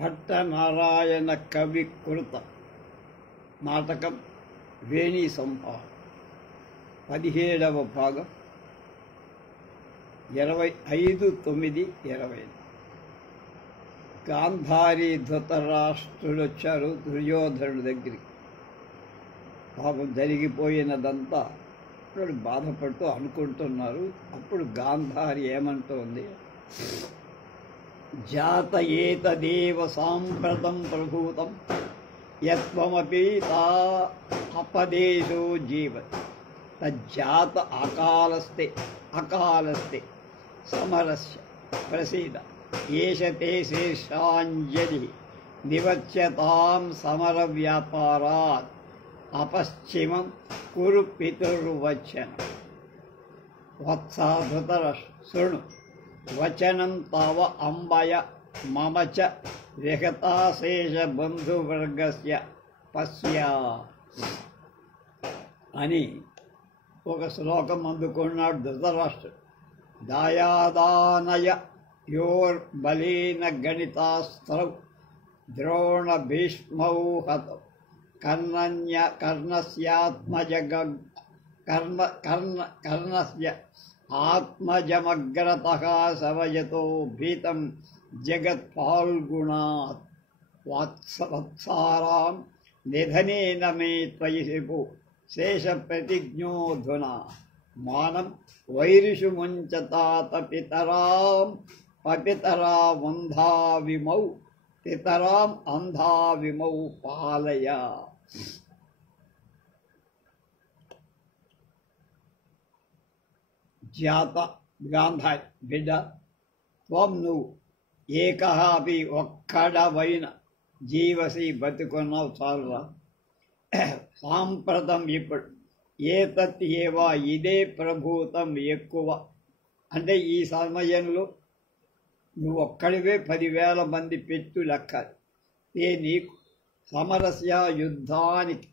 భట్టనారాయణ కవి కృత నాటకం వేణీ సంహారం 17వ భాగం 25/9/20. గాంధారి ధృతరాష్ట్రుడు వచ్చారు దుర్యోధనుడి దగ్గరికి. పాపం జరిగిపోయినదంతా వాళ్ళు బాధపడుతూ అనుకుంటున్నారు. అప్పుడు గాంధారి ఏమంటోంది, జాత ఏతదేవ సాంప్రతం ప్రభూతం యత్వమపి తా అపదేశో జీవతి తజ్జాత అకాలస్తే సమరస్య ప్రసీద ఏష తే శీర్షాంజలి నివచ్యతాం సమర వ్యాపారాత్ అపశ్చిమం కురు పితుర్వచనం. వత్సా ధృతరాష్ట్ర శృణు వచనం తవ అంబయ మమ చ విహతాశేష బంధువర్గస్య పశ్య అని ఒక శ్లోకం అందుకున్నాడు ధృతరాష్ట్రుడు. దాయాదానయ యోర్బలేన గణితాస్త్రౌ ద్రోణ భీష్మౌ హతౌ కర్ణస్య ఆత్మజమగ్రతః సవయతో భీతం జగత్ఫాల్గుణాత్ వత్సారాం నిధనేన మే త్వయి శిపు శేష ప్రతిజ్ఞోధునా మానం వైరిషు ముంచతాత పితరాం అంధావిమౌ పాలయ. జాత గాంధారి బిడ్డ, త్వం నువ్వు ఏకః అపి ఒక్కడవైన జీవసి బతుకున్నావు చాలురా. సాంప్రతం ఇప్పుడు ఏతత్ ఏవా ఇదే ప్రభూతం ఎక్కువ, అంటే ఈ సమయంలో నువ్వు ఒక్కడివే 10,000 మంది పెట్టు లెక్క. నీకు సమరస్య యుద్ధానికి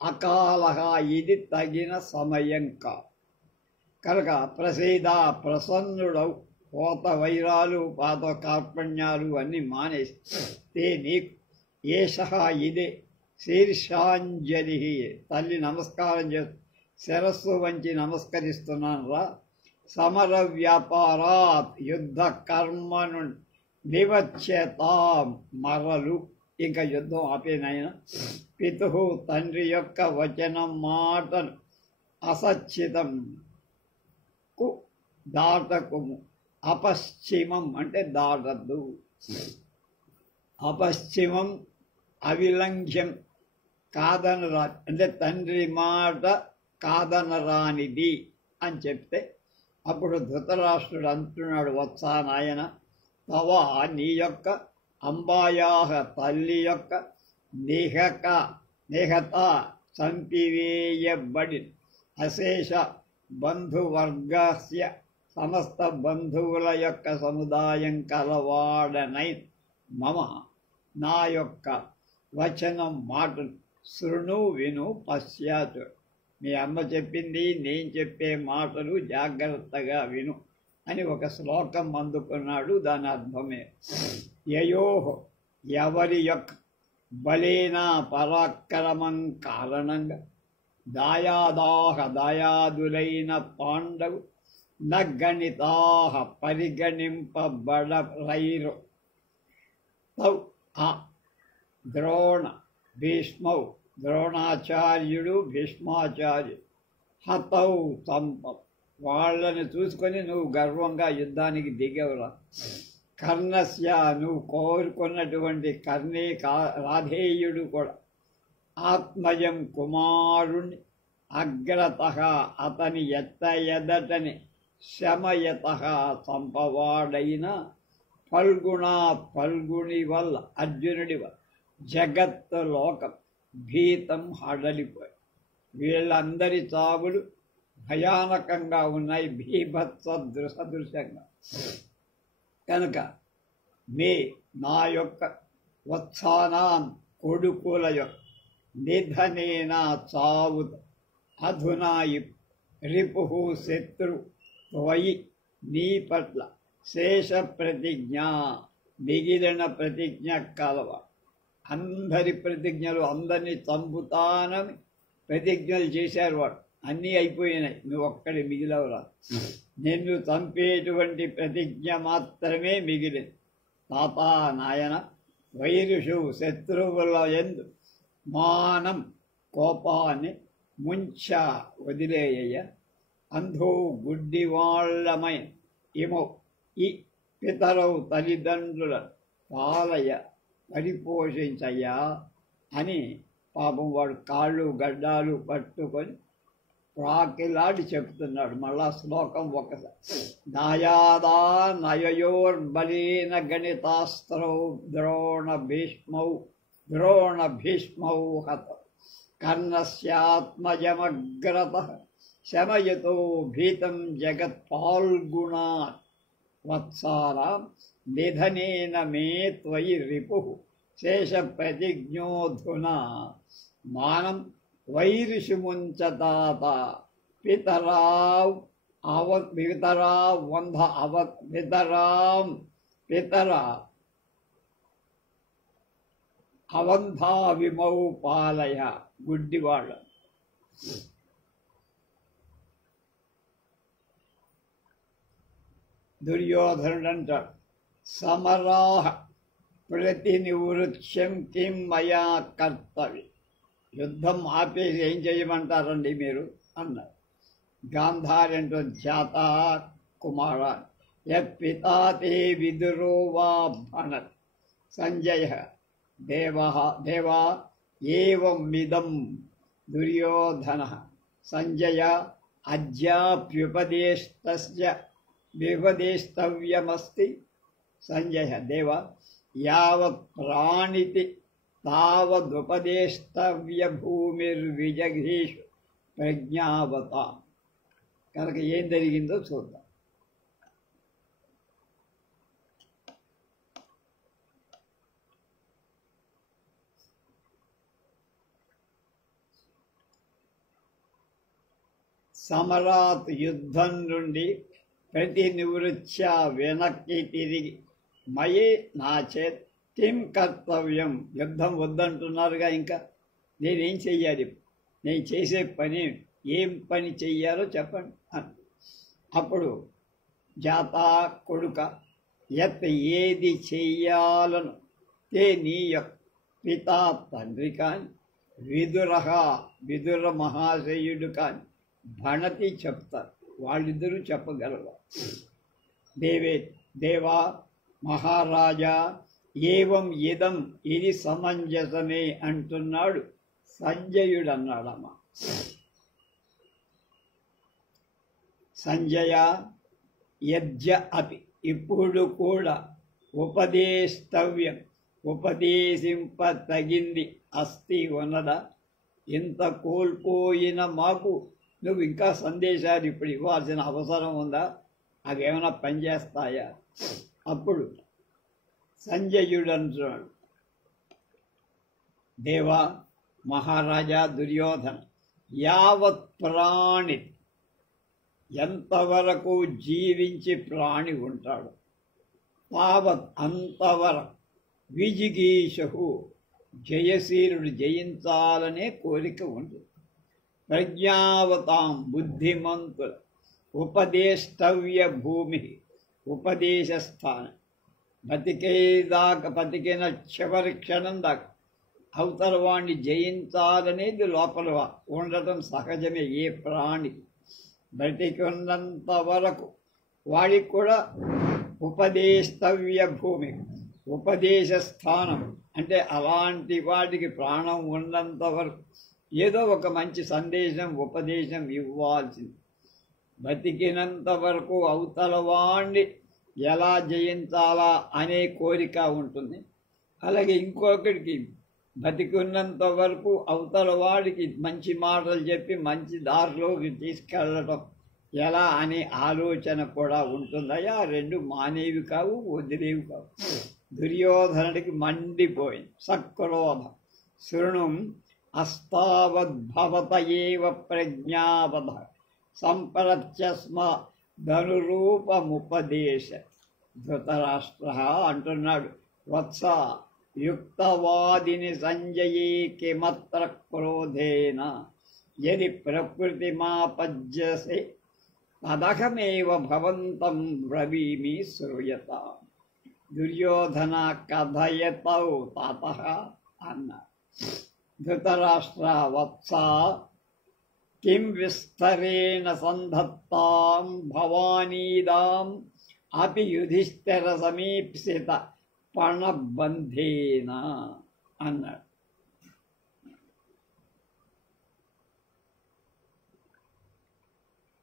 అకాలహ ఇది తగిన సమయం కనుక ప్రసీద ప్రసన్నుడవు. పోత వైరాలు పాత కార్పణ్యాలు అన్నీ మానేసి నీకు ఏషః ఇదే శీర్షాంజలి. తల్లి నమస్కారం చేస్తూ శిరస్సు వంచి నమస్కరిస్తున్నాను రా. సమర వ్యాపారాత్ యుద్ధ కర్మను నివచ్యతాం మరలు, ఇంకా యుద్ధం ఆపేనైనా. పితు తండ్రి యొక్క వచనం మాటను అసచ్చితం కు దాటకుము. అపశ్చిమం అంటే దాటద్దు. అపశ్చిమం అవిలంఘ్యం కాదనరా, అంటే తండ్రి మాట కాదనరానిది అని చెప్తే అప్పుడు ధృతరాష్ట్రుడు అంటున్నాడు, వత్సా నాయన, తవ నీ యొక్క అంబాయాహ తల్లి యొక్క నిహత చంపివేయబడి అశేష బంధువర్గస్య సమస్త బంధువుల యొక్క సముదాయం కలవాడనై మమ నా యొక్క వచనం మాటలు శృణు విను పశ్చాత్తు. మీ అమ్మ చెప్పింది, నేను చెప్పే మాటలు జాగ్రత్తగా విను అని ఒక శ్లోకం అందుకున్నాడు. దాని అర్థమే యయోహో ఎవరి యొక్క బలేన పరాక్రమం కారణంగా దాయాదులైన పాండవు నగణితాహ పరిగణింపబడరైరు. తౌ ఆ ద్రోణ భీష్మౌ ద్రోణాచార్యుడు భీష్మాచార్యుడు హతౌ చంప వాళ్ళని చూసుకొని నువ్వు గర్వంగా యుద్ధానికి దిగవురా. కర్ణస్య నువ్వు కోరుకున్నటువంటి కర్ణే రాధేయుడు కూడా ఆత్మజం కుమారుణ్ణి అగ్రతః అతని ఎదటని శమయత చంపవాడైన ఫల్గుని వల్ల అర్జునుడి వల్ల జగత్ లోకం భీతం హడలిపోయి. వీళ్ళందరి చావులు భయానకంగా ఉన్నాయి, భీభత్స సదృశంగా. కనుక నా యొక్క వత్సానాం కొడుకుల యొక్క నిధనేనా చావు అధునా రిపు శత్రు త్వయి నీ పట్ల శేష ప్రతిజ్ఞ మిగిలిన ప్రతిజ్ఞ కలవ. అందరి ప్రతిజ్ఞలు, అందరినీ చంపుతానని ప్రతిజ్ఞలు చేశారు వాడు, అన్నీ అయిపోయినాయి, నువ్వు ఒక్కడి మిగిలవరా. నిన్ను చంపేటువంటి ప్రతిజ్ఞ మాత్రమే మిగిలింది. తాత నాయన, వైరుషు శత్రువుల యందు మానం కోపాన్ని ముంచ వదిలేయ. అంధో గుడ్డివాళ్లమై ఇమో ఈ పితరవు తల్లిదండ్రుల పాలయ పరిపోషించయ్యా అని పాపం వాడు కాళ్ళు గడ్డాలు పట్టుకొని ప్రాకిలాడి చెప్తున్నాడు. మళ్ళా శ్లోకం ఒకసారి. నాయాదా నయయోర్బలీన గణితాస్త్రౌ ద్రోణ భీష్మౌ హత కర్ణస్యాత్మజమగ్రత శమయతో భీతం జగత్పాల్గుణాత్ వత్సారాం నిధనేన మే త్వయి రిపుః శేష ప్రతిజ్ఞోధునా మానం వైరుషుముంచతాత పితరాం అవంధావిమౌ పాలయ. గుడ్డివాళ్ళ దుర్యోధనుడంటాడు, సమరాహ ప్రతినివృత్యం కిం మయా కర్తవ్యం. యుద్ధం ఆపేసి ఏం చేయమంటారండి మీరు అన్నారు. గాంధారి అంటూ జాత కుమార యత్పితా తే విదురో వా భణత్. సంజయ దేవా ఏవమిదం దుర్యోధన. సంజయ అద్యాప్యుపదేష్టస్య విపదేష్టవ్యమస్తి. సంజయ దేవ యావత్ ప్రాణితి తావదుపదేష్టవ్య భూమిర్విజఘీషు ప్రజ్ఞావత. కనుక ఏం జరిగిందో చూద్దాం. సమరాత్ యుద్ధం నుండి ప్రతినివృత్య వెనక్కి తిరిగి మయే నాచేత్ కిం కర్తవ్యం. యుద్ధం వద్దంటున్నారుగా, ఇంకా నేనేం చెయ్యాలి, నేను చేసే పని ఏం పని చెయ్యాలో చెప్పండి అని. అప్పుడు జాత కొడుక యత్ ఏది చెయ్యాలను తే నీ యొక్క పితా తండ్రి కాని విదుర మహాశయుడు కాని భణతి చెప్తారు. వాళ్ళిద్దరూ చెప్పగలరు. దేవా మహారాజా ఏవం ఇదం, ఇది సమంజసమే అంటున్నాడు సంజయుడు. అన్నాడమ్మ. సంజయ యజ్జ అపి, ఇప్పుడు కూడా ఉపదేష్టవ్యం, ఉపదేశింపతగింది అస్తి ఉన్నదా. ఇంత కోల్పోయిన మాకు నువ్వు ఇంకా సందేశాలు ఇప్పుడు ఇవ్వాల్సిన అవసరం ఉందా? అవేమైనా పనిచేస్తాయా? అప్పుడు సంజయుడు అంటున్నాడు, దేవా మహారాజా దుర్యోధన, యావత్ ప్రాణి, ఎంతవరకు జీవించి ప్రాణి ఉంటాడు, తావత్ అంతవరకు విజిగీషు, జయశీలుడు జయించాలనే కోరిక ఉంటుంది. ప్రజ్ఞావతాం బుద్ధిమంతుల ఉపదేష్టవ్య భూమి, ఉపదేశస్థానం. బతికిన చివరి క్షణం దాకా అవతల వాణ్ణి జయించాలనేది లోపల ఉండటం సహజమే ఏ ప్రాణికి. బతికున్నంత వరకు వాడికి కూడా ఉపదేష్టవ్య భూమి, ఉపదేశ స్థానం అంటే అలాంటి వాటికి ప్రాణం ఉన్నంత వరకు ఏదో ఒక మంచి సందేశం ఉపదేశం ఇవ్వాల్సింది. బతికినంత వరకు అవతల వాణ్ణి ఎలా జయించాలా అనే కోరిక ఉంటుంది. అలాగే ఇంకొకటికి బతికున్నంత వరకు అవతల వాడికి మంచి మాటలు చెప్పి మంచి దారిలోకి తీసుకెళ్ళటం ఎలా అనే ఆలోచన కూడా ఉంటుందయ్యా. రెండు మానేవి కావు, వదిలేవి కావు. దుర్యోధనుడికి మండిపోయింది. సక్రోధ శృణుం అస్తావద్భవత ఏవ ప్రజ్ఞావధ సంప్రత్యస్మ ధనురూపముపదేశ. ధృతరాష్ట్ర అంటున్నాడు, వత్స యుక్తవాదిని సంజయీ కిమత్ర క్రోధేన యది ప్రకృతిమాపజ్యసే తదహమేవ భవంతం బ్రవీమి శ్రూయత. దుర్యోధన కథయతౌ తాతః అన్నారు. ధృతరాష్ట్ర వత్స కిం విస్తరేణ సంధత్తాం భవానీదాం అపి యుధిష్ఠిర సమీప్సిత పణబంధేన అన్నాడు.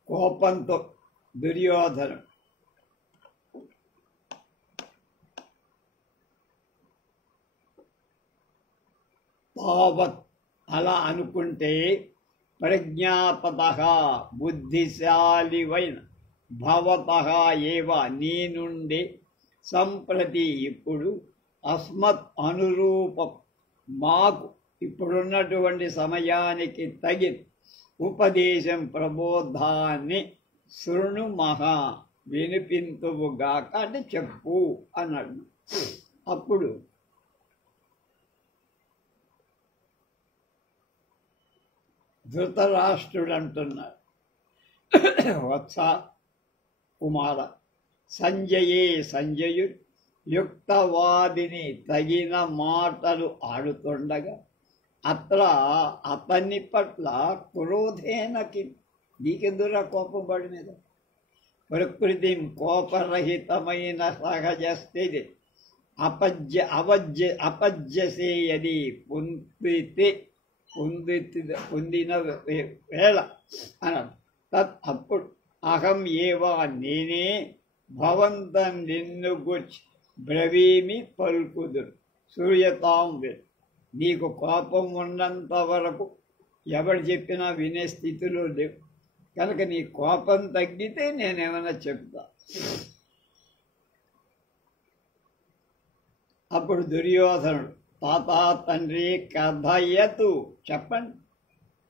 కోపంతో దుర్యోధను తావత్ అలా అనుకుంటే ప్రజ్ఞాపతః బుద్ధిశాలివైన భవతః ఏవ నీ నుండి సంప్రతి ఇప్పుడు అస్మత్ అనురూపం మాకు ఇప్పుడున్నటువంటి సమయానికి తగిన ఉపదేశం ప్రబోధాన్ని శృణు మహా వినిపింతువుగాక అంటే చెప్పు అన్నాడు. అప్పుడు ధృతరాష్ట్రుడు అంటున్నాడు, వత్స కుమార సంజయే సంజయుడు యుక్తవాదిని తగిన మాటలు ఆడుతుండగా అత్ర అతన్ని పట్ల క్రోధేనకి నీకెందురా కోపం పడి మీద ప్రకృతి కోపరహితమైన సహజ స్థితి అపజ్యసేయది పొందిన వేళ అన్నాడు. తత్ అప్పుడు అహం ఏవా నేనే భవంతం నిన్ను గుర్చి బ్రవీమి పలుకుదురు సూయతాం. నీకు కోపం ఉన్నంత వరకు ఎవరు చెప్పినా వినే స్థితిలో లేవు కనుక నీ కోపం తగ్గితే నేనేమైనా చెప్తా. అప్పుడు దుర్యోధనుడు, తాత తండ్రి కథయతు చెప్పండి,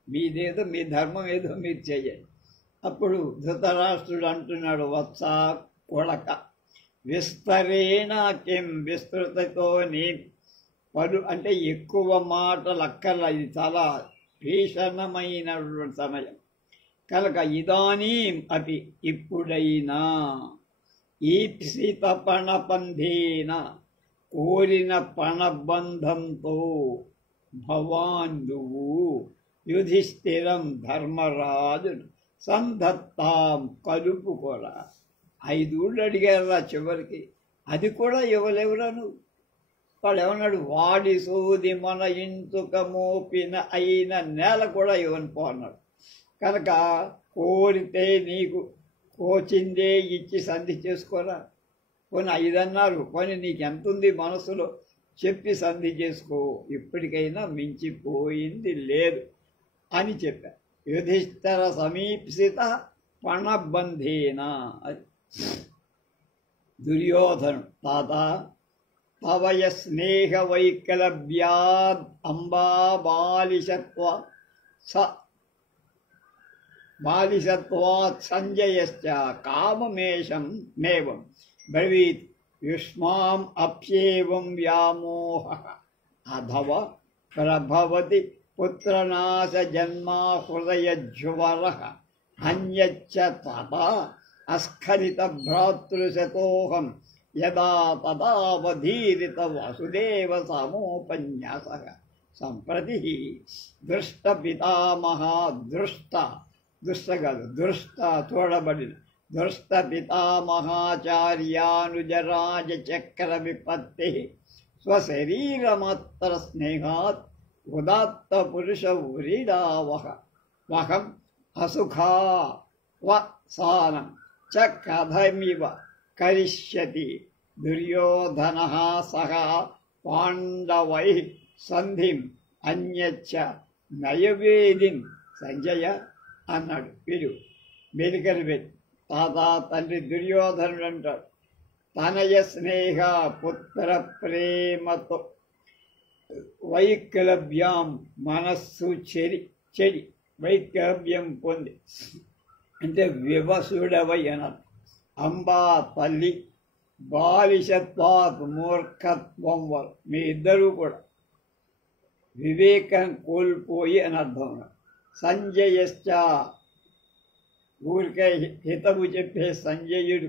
మీదేదో మీ ధర్మం ఏదో మీరు చెయ్యండి. అప్పుడు ధృతరాష్ట్రుడు అంటున్నాడు, వత్స కొడక విస్తరేణ కిం విస్తృతతో నీ పలు అంటే ఎక్కువ మాటలు అక్కర్ల, ఇది చాలా భీషణమైనటువంటి సమయం కనుక ఇదానీం అపి ఇప్పుడైనా ఈప్సిత పణబంధేన కోరిన పణబంధంతో భవాన్ నువ్వు యుధిష్ఠిరం ధర్మరాజును సంధత్తాం కలుపుకోరా. 5 ఊళ్ళు అడిగారా చివరికి, అది కూడా ఇవ్వలేవురా నువ్వు. వాడు ఏమన్నాడు, వాడి సూది మన ఇంచుక మోపిన అయిన నేల కూడా ఇవ్వను పో అన్నాడు. కనుక కోరితే నీకు కోచిందే ఇచ్చి సంధి చేసుకోరా. పోనీ 5 అన్నారు, పోనీ నీకు ఎంత ఉంది మనసులో చెప్పి సంధి చేసుకో, ఇప్పటికైనా మించిపోయింది లేదు అని చెప్పా. యుధిష్ఠిర సమీప్సిత పణబంధేన. అది దుర్యోధను, తాత తవయ స్నేహ వైకలభ్యాద్ అంబా బాలిషత్వాత్ సంజయశ్చ కామమేషం మేవం బ్రవీత్ యుష్మాం అప్యేవం వ్యామోహ అధవ ప్రభవతి పుత్రనాశ జన్మా హృదయజ్వర అన్యచ్చ తత అస్ఖలిత భ్రాతృశతోహం యదా తదావధీరిత వాసుదేవ సమోపన్యాస సంప్రతి దృష్ట పితామహా దృష్ట చూడబడిన దృష్ట పితామహాచార్యానుజరాజ చక్ర విపత్తి స్వశరీరమాత్ర స్నేహాత్ ఉదాత్త పురుష వ్రీడావహం అసుఖా వసానం చ కథమివ కరిష్యతి దుర్యోధనః సహ పాండవై సంధిం అన్యచ్చ నయవేదిన్ సంజయ అన్నాడు. వీడు మెలికలు పెట్టి, తాత తండ్రి దుర్యోధనుడు అంటాడు, తనయ స్నేహ పుత్ర ప్రేమతో వైకలభ్యం మనస్సు చెడి వైకలభ్యం పొంది అంటే వివసుడవై అన్నారు. అంబా తల్లి బాలిషత్వాత్ మూర్ఖత్వం వల్ల మీ ఇద్దరూ కూడా వివేకం కోల్పోయి అని అర్థం. సంజయశ్చ ఊరికే హితవు చెప్పే సంజయుడు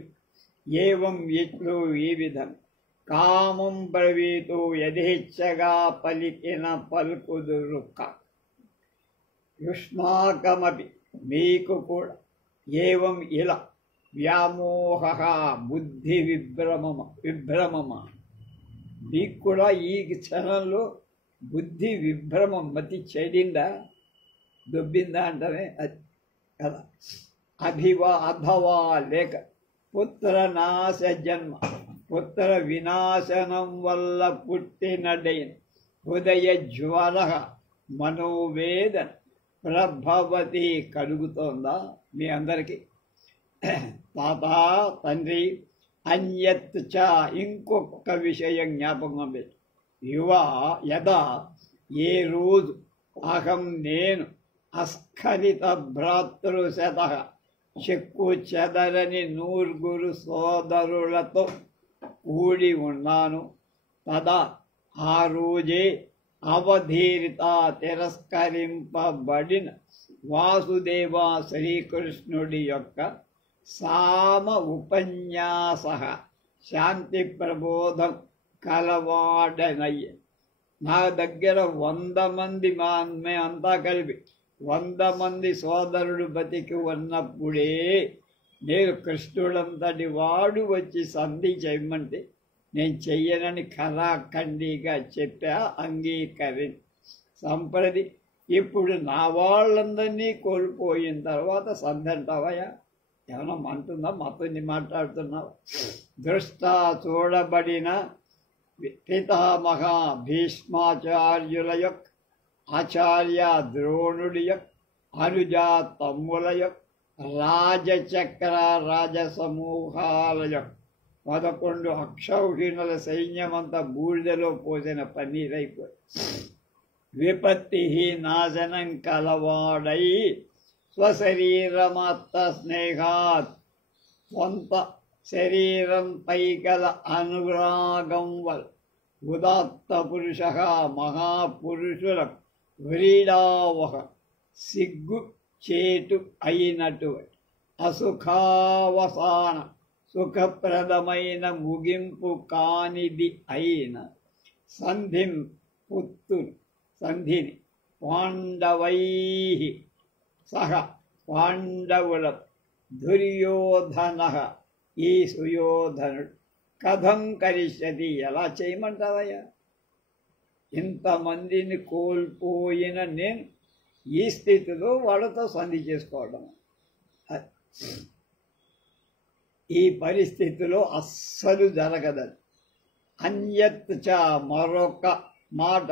ఏవం ఇట్లు ఈ విధం కామం బ్రవీతు యథేచ్ఛగా పలికిన పలుకుదురుక్క యుష్మాకమపి మీకు కూడా ఏవం ఇలా వ్యామోహ బుద్ధి విభ్రమమ మీకు కూడా ఈ క్షణంలో బుద్ధి విభ్రమం మతి చెడిందా దొబ్బిందా అంటనే అది కదా. అథవా లేక పుత్రనాశ జన్మ పుత్ర వినాశనం వల్ల పుట్టినడైన హృదయ జ్వర మనోవేదన ప్రభవతి కలుగుతోందా మీ అందరికీ? తాత తండ్రి అన్యత్ చ ఇంకొక విషయం జ్ఞాపకం పెట్టు. యదా ఏ రోజు అహం నేను అస్ఖలిత భ్రాతృశత చెక్కు చెదరని నూరుగురు సోదరులతో కూడి ఉన్నాను. తదా ఆ రోజే అవధీరిత తిరస్కరింపబడిన వాసుదేవ శ్రీకృష్ణుడి యొక్క సామ ఉపన్యాస శాంతి ప్రబోధం కలవాడనయ్య. నా దగ్గర 100 మంది మేమంతా కలిపి 100 మంది సోదరుడు బతికి ఉన్నప్పుడే నేను కృష్ణుడంతటి వాడు వచ్చి సంధి చేయమంటే నేను చెయ్యనని ఖరాఖండిగా చెప్పా, సంప్రది ఇప్పుడు నా వాళ్ళందరినీ కోల్పోయిన తర్వాత సంధి అంటావయ్యా? ఏమన్నా మంటుందా? మతని మాట్లాడుతున్నావా? దృష్ట చూడబడిన పితామహ భీష్మాచార్యుల యొక్క ఆచార్య ద్రోణుడి యొక్క అనుజా తమ్ముల యొక్క రాజచక్ర రాజసమూహాల యొక్క 11 అక్షౌహిణుల సైన్యమంతా బూడిదలో పోసిన పన్నీరైపోయి విపత్తి నాశనం కలవాడై స్వశరీరమాత్త స్నేహాత్ స్వంత శరీరంపై గల అనురాగం వల్ల ఉదాత్త పురుష మహాపురుషుల వ్రీడావహ సిగ్గు చేటు అయినటువంటి అసుఖావసాన సుఖప్రదమైన ముగింపు కానిది అయిన సంధిని పాండవై సహ పాండవుల దుర్యోధన ఈ సుయోధనుడు కథం కరిష్యతి ఎలా చేయమంటావయ్యా? ఇంతమందిని కోల్పోయిన నేను ఈ స్థితిలో వాళ్ళతో సంధి చేసుకోవడం, ఈ పరిస్థితిలో అస్సలు జరగదని. అన్యత్ చ మరొక మాట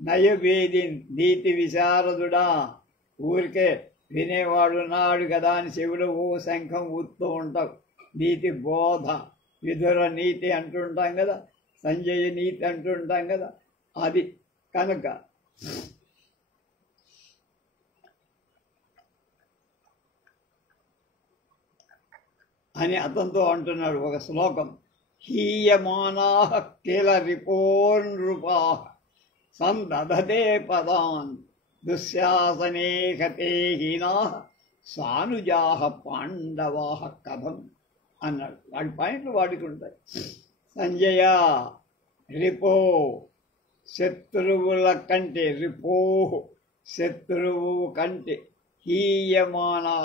నయవేది నీతి విశారదుడా, ఊరికే వినేవాడు నాడు కదా అని శివుడు ఓ శంఖం ఊత్తూ ఉంటావు. నీతి బోధ విధుర నీతి అంటుంటాం కదా, సంజయ నీతి అంటుంటాం కదా, అది కనుక అని అతనితో అంటున్నాడు ఒక శ్లోకం. హీయమానా కిల రిపోన్ృపా సందధతే పదాన్ దుశ్శాసనే హతే హీనా సానుజా పాండవా కథం అన్నాడు. వాడి పాయింట్లు వాడికి ఉంటాయి. సంజయ రిపో శత్రువుల కంటే, రిపో శత్రువు కంటే, హీయమానా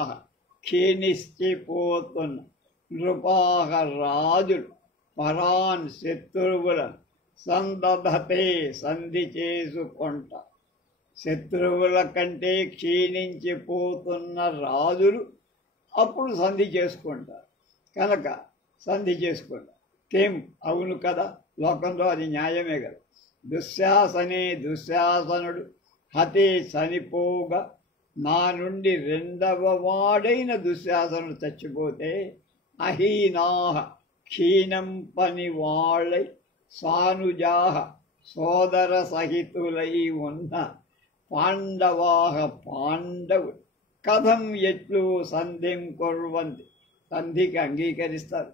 క్షీణించిపోతున్న నృపాహ రాజులు పరాన్ శత్రువులను సందధతే సంధి చేసుకుంట. శత్రువుల కంటే క్షీణించిపోతున్న రాజులు అప్పుడు సంధి చేసుకుంటారు. కనుక సంధి చేసుకుంటారు. కేం అవును కదా, లోకంలో అది న్యాయమే కదా. దుశ్శాసనే దుశ్శాసనుడు హతే చనిపోగా నా నుండి 2వ వాడైన దుశ్శాసనుడు చచ్చిపోతే అహీనాహ క్షీణం పని వాళ్ళై సానుజాహ సోదర సహితులై ఉన్న పాండవాహ పాండవులు కథం ఎట్లు సంధిం కుర్వంతి సంధికి అంగీకరిస్తారు.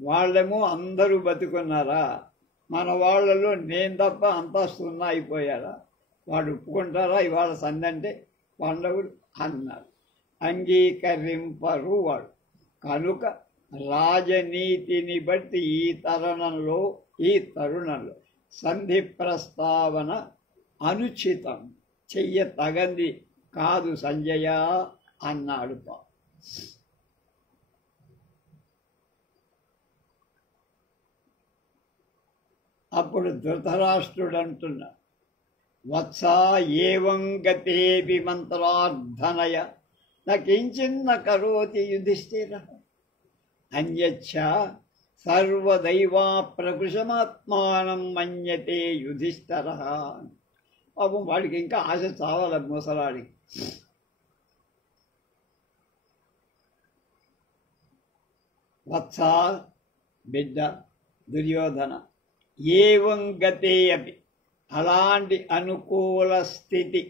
వాళ్ళేమో అందరూ బతుకున్నారా, మన వాళ్ళలో నేను తప్ప అంతా సున్నా అయిపోయారా, వాడు ఒప్పుకుంటారా ఇవాళ సంధి అంటే పాండవులు అన్నారు. అంగీకరింపరు వాడు. కనుక రాజనీతిని బట్టి ఈ తరుణంలో సంధి ప్రస్తావన అనుచితం, చెయ్య తగంది కాదు సంజయ అన్నాడు. అప్పుడు ధృతరాష్ట్రుడు అంటున్నా, వత్సా ఏవం గతేపి మంత్రార్థనయ నకించిన్న కరోతి యుధిష్ఠిర అన్యచ్చ సర్వదైవా ప్రకృషమాత్మానం మన్యతే యుధిష్ఠర. పాపం వాడికి ఇంకా ఆశ చావాలి ముసలాడికి. వత్స బిడ్డ దుర్యోధన, ఏవం గతే అపి అలాంటి అనుకూల స్థితి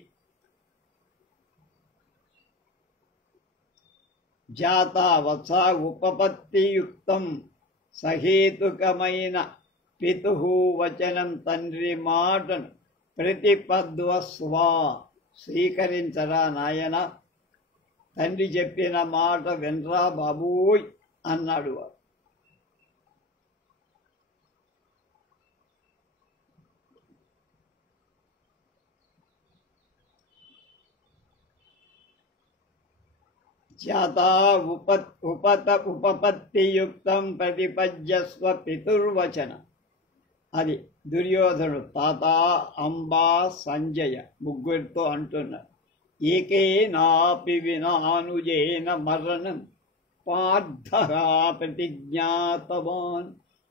జాత వత్స ఉపపత్తియుక్తం సహేతుకమైన పితుః వచనం తండ్రి మాటను ప్రతిపద్వస్వా స్వీకరించరా నాయన, తండ్రి చెప్పిన మాట వినరా బాబోయ్ అన్నాడు వాడు. జాతా ఉపపత్తియుక్తం ప్రతిపద్యస్వ పితుర్వచన. అది దుర్యోధనుడు తాత, అంబా, సంజయ ముగ్గురితో అంటున్నారు. ఏకేనాపి వినానుజేన మరణం పార్థః ప్రతిజ్ఞాతవాన్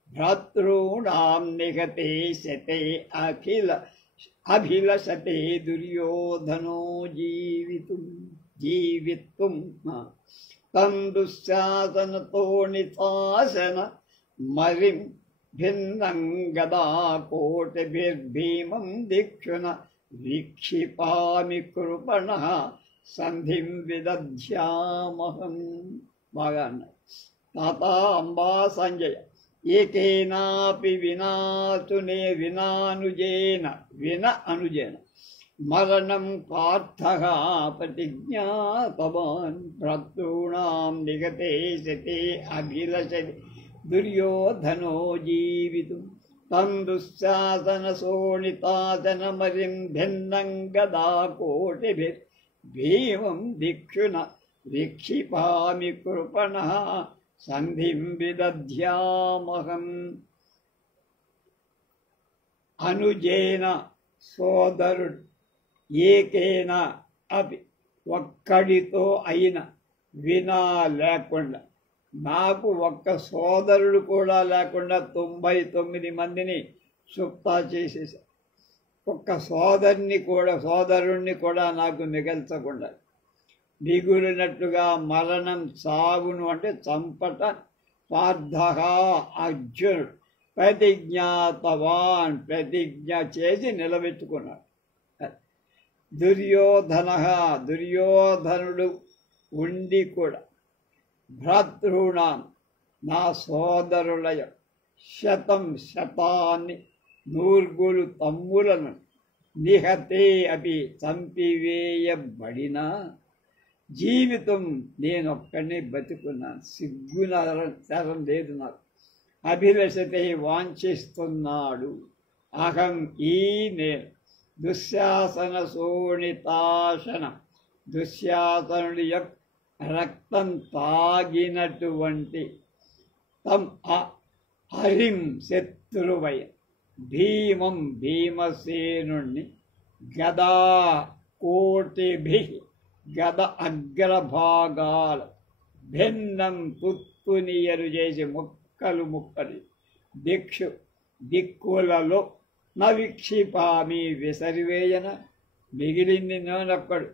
భ్రాతॄణాం నిహతే శతే అభిలషతే దుర్యోధనో జీవిత్వం తం దుశ్శాసనతో నిశాసన మరిం భిన్నం గదా కోటిభిర్భీమం దీక్షున వీక్షిపామి కృపణః సంధిం విదధ్యామహం. బాగా అన్నారు. తాత, అంబా, సంజయ ఏకేనాపి అనుజేన మరణం పార్థః ప్రతిజ్ఞాతవాన్ భ్రాతॄణాం నిగతే శతే అభిలషతి దుర్యోధనో జీవితుం తం దుశ్శాసన శోణితాసనమరిం భిన్నం గదా కోటిభిర్భీమం దీక్షున వీక్షిపామి కృపణః సంధిం విదధ్యామహం. అనుజేన సోదరుడు, ఏకేన అపి ఒక్కడితో అయిన, వినా లేకుండా, నాకు ఒక్క సోదరుడు కూడా లేకుండా 99 మందిని సుప్తా చేసేసారు. ఒక్క సోదరుణ్ణి కూడా నాకు మిగల్చకుండా మిగులినట్టుగా మరణం సాగును అంటే చంపట పార్థః అర్జునుడు ప్రతిజ్ఞాతవాన్ ప్రతిజ్ఞ చేసి నిలబెట్టుకున్నాడు. దుర్యోధనుడు ఉండి కూడా భ్రాతॄణాం నా సోదరులయ శతాన్ని 100 తమ్ములను నిహతే అవి చంపివేయబడినా జీవితం నేనొక్కడినే బతుకున్నాను, సిగ్గునరం లేదు నాకు. అభిలషతే వాంఛిస్తున్నాడు. అహం నేను దుశ్శాసన శోణితాశన దుశ్శాసనుడి యొక్క రక్తం తాగినటువంటి తం హరిం శత్రువయ భీమం భీమసేనుణ్ణి గదా కోటిభి గద అగ్రభాగాల భిన్నం తుత్తునియరు చేసి ముక్కలు దిక్కులలో నవిక్షిపామి విసరివేయన. మిగిలింది నేనొక్కడు.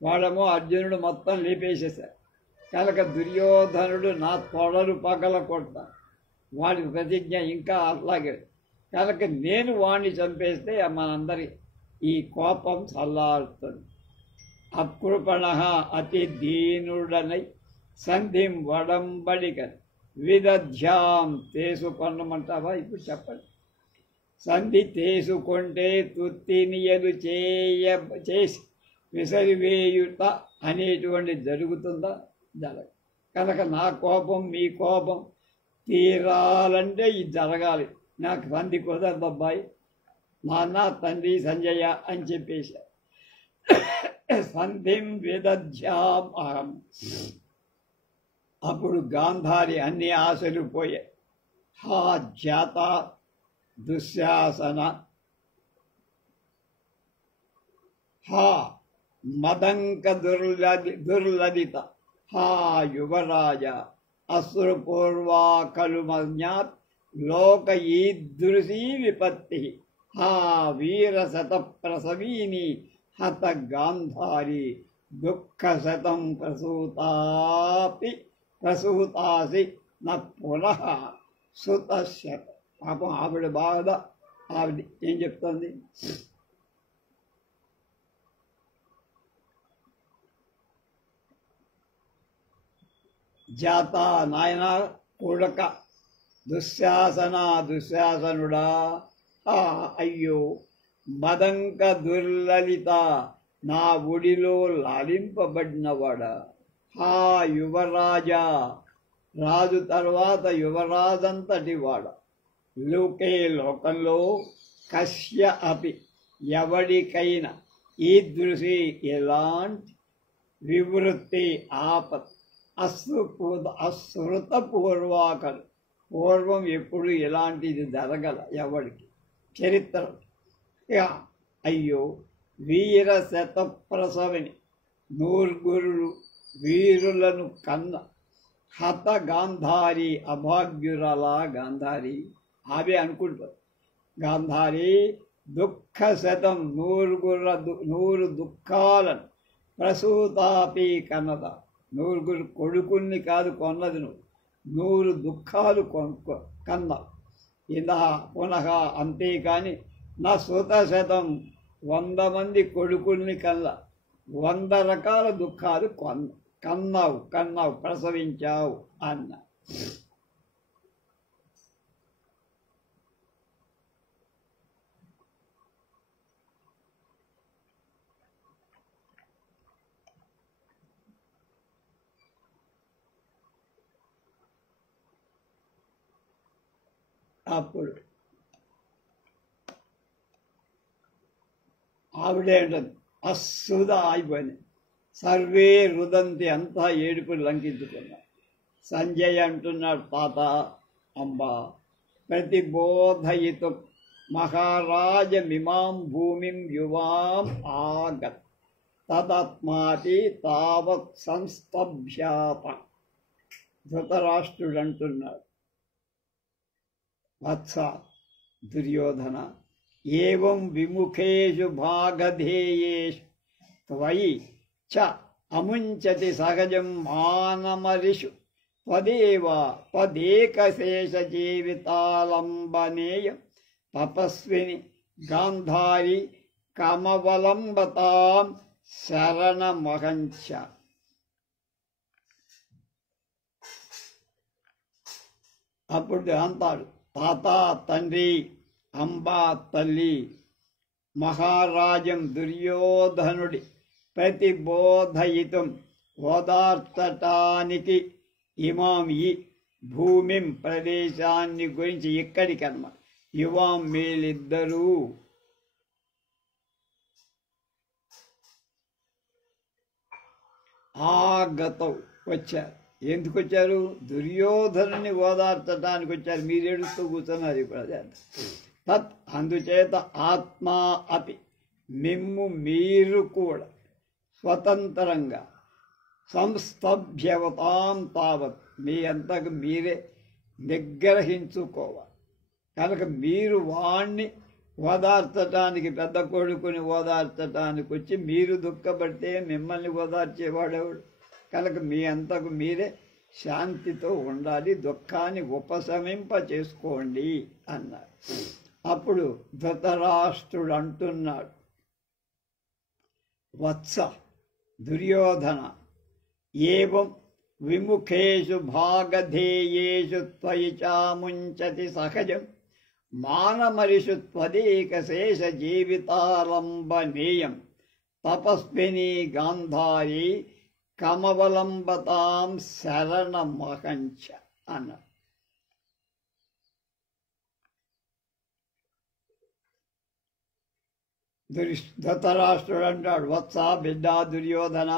వాడమో అర్జునుడు మొత్తం లేపేసేశారు కనుక దుర్యోధనుడు నా తొడలు పగల కొడతా, వాడి ప్రతిజ్ఞ ఇంకా అలాగే. కనుక నేను వాడిని చంపేస్తే మనందరి ఈ కోపం చల్లారుతుంది. అకృపణ అతి దీనుడనై సంధిం వడంబడిక విదధ్యాం తీసుకొనమంటావా? ఇప్పుడు చెప్పండి. సంధి తీసుకుంటే తుత్తినియలు చేసి విసరివేయుట అనేటువంటి జరుగుతుందా? జరగదు. కనుక నా కోపం మీ కోపం తీరాలంటే ఇది జరగాలి. నాకు సంధి కుదరదు అబ్బాయి, నాన్న తండ్రి సంజయ అని చెప్పేశారు. సంధిం విదధ్యాం అహం. అప్పుడు గాంధారి అన్ని ఆశలు పోయాయి. హా జాత దుశ్శాసన, హా మదంక దుర్లలిత, హా యువరాజ అశ్రుపూర్వా ఖలు మజ్ఞాత్ లోక ఈదృశీ విపత్తి, హా వీరశత ప్రసవీని హత గాంధారి దుఃఖశతం ప్రసూతాసి న పునః సుతశత. పాపం ఆవిడ బాధ, ఆవిడ ఏం చెప్తుంది? జాత నాయన కొడుక, దుశ్శాసనుడా, అయ్యో మదంక దుర్లలిత, నా ఒడిలో లాలింపబడినవాడా, హా యువరాజా, రాజు తర్వాత యువరాజంతటి వాడ, లోకంలో కశ్య అపి, ఎవడికైనా ఈదృశి ఎలాంటి వివృత్తి ఆపత్ అశ్రుతపూర్వాకలు, పూర్వం ఎప్పుడు ఇలాంటిది జరగల ఎవడికి చరిత్ర. అయ్యో వీర శతప్రసవిని, నూరుగురు వీరులను కన్న హత గాంధారి, అభాగ్యురాలా గాంధారి. అవే అనుకుంటారు. గాంధారి దుఃఖశతం, 100 దుఃఖాలను ప్రసూతాపి కన్నద. 100 కొడుకుల్ని కాదు కొన్నది నువ్వు, 100 దుఃఖాలు కన్నా. ఇలా పునః అంతేకాని నా సుతశతం, 100 మంది కొడుకుల్ని కన్నా, 100 రకాల దుఃఖాలు కన్నావు ప్రసవించావు అన్న. అప్పుడు ఆవిడేంటది, అస్సుద అయిపోయింది. సర్వే రుదంతి, అంతా ఏడుపులు లంకించుకున్నారు. సంజయ్ అంటున్నాడు, తాత అంబా ప్రతిబోధయితు మహారాజమిమాం భూమిం యువాం ఆగత్ తదాత్మాతి తావత్ సంస్తభ్యాత. ధృతరాష్ట్రుడు అంటున్నాడు, వత్స దుర్యోధన, ఏవం విముఖేషు భాగధేయేషు త్వయి చ అముంచతి సహజం మానమరిషు త్వదేకశేష జీవితాలంబనేయ తపస్విని గాంధారి కమవలంబతాం శరణమహంచ. అప్పుడు అంటాడు, తాత తండ్రి, అంబా తల్లి, మహారాజం దుర్యోధనుడి ప్రతిబోధయితం ఓదార్చటానికి ఇమాం ఈ భూమిం ప్రదేశాన్ని గురించి ఇక్కడికర్మ యువాం మీలిద్దరూ ఆగతం వచ్చారు. ఎందుకు వచ్చారు? దుర్యోధనుని ఓదార్చడానికి వచ్చారు. మీరు ఏడుస్తూ కూర్చున్నారు ఇప్పుడు. అదే తత్ అందుచేత ఆత్మా అపి, మీరు కూడా స్వతంత్రంగా సంస్తభ్యవతాం తావత్, మీ అంతకు మీరే నిగ్రహించుకోవాలి. కనుక మీరు వాణ్ణి ఓదార్చటానికి, పెద్ద కొడుకుని ఓదార్చటానికి వచ్చి మీరు దుఃఖపడితే మిమ్మల్ని ఓదార్చేవాడేవాడు. కనుక మీ అంతకు మీరే శాంతితో ఉండాలి, దుఃఖాన్ని ఉపశమింప చేసుకోండి అన్నారు. అప్పుడు ధృతరాష్ట్రుడు అంటున్నాడు, వత్స దుర్యోధన, ఏవం విముఖేషు భాగధేయేషు త్వయి చాముంచతి సహజం మానమరిషు త్వదేకశేష జీవితాలంబనీయం తపస్విని గాంధారి కమవలంబతాం శరణమహంచ అన్నారు. ధృతరాష్ట్రుడు అంటాడు, వత్స బిడ్డ దుర్యోధన,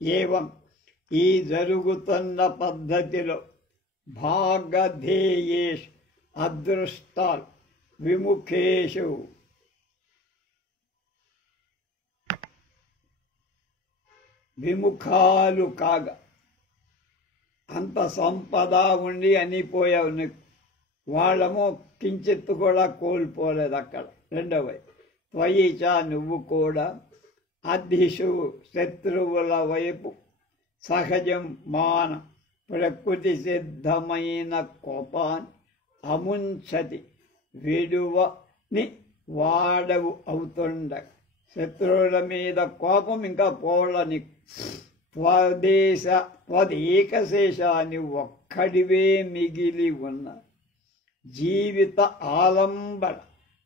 ఏవం ఈ జరుగుతున్న పద్ధతిలో భాగధేయేషు అదృష్టాలు విముఖేషు విముఖాలు కాగా అంత సంపద ఉండి అనిపోయావు నీకు, వాళ్ళము కించిత్తు కూడా కోల్పోలేదు అక్కడ. రెండవ త్వయిచ నువ్వు కూడా అధిషు శత్రువుల వైపు సహజం మాన ప్రకృతి సిద్ధమైన కోపాన్ని అముంచతి విడువని వాడవు అవుతుండ శత్రువుల మీద కోపం ఇంకా పోలని త్వదేకశేషాన్ని ఒక్కడివే మిగిలి ఉన్న జీవిత ఆలంబన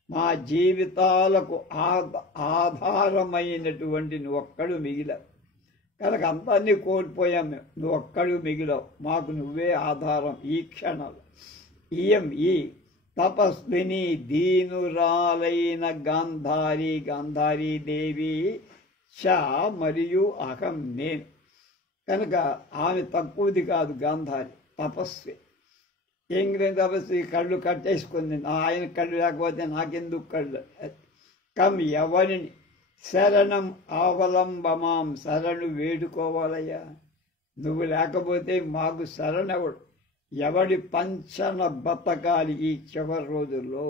మా జీవితాలకు ఆధారమైనటువంటి నువ్వు ఒక్కడు మిగిలావు కనుక అంతాన్ని కోల్పోయాం మేము, నువ్వు ఒక్కడు మిగిలావు, మాకు నువ్వే ఆధారం ఈ క్షణంలో. ఇయం ఈ తపస్విని దీనురాలైన గాంధారీదేవి చ మరియు అహం నేను. కనుక ఆమె తక్కువది కాదు గాంధారి, తపస్వి. ఏం తపస్వి? కళ్ళు కట్టేసుకుంది. ఆయన కళ్ళు లేకపోతే నాకెందుకు కళ్ళు? కం ఎవరిని శరణం అవలంబమాం, శరణు వేడుకోవాలయ్యా, నువ్వు లేకపోతే మాకు శరణెవడు? ఎవడి పంచన బతకాలి ఈ చివరి రోజుల్లో?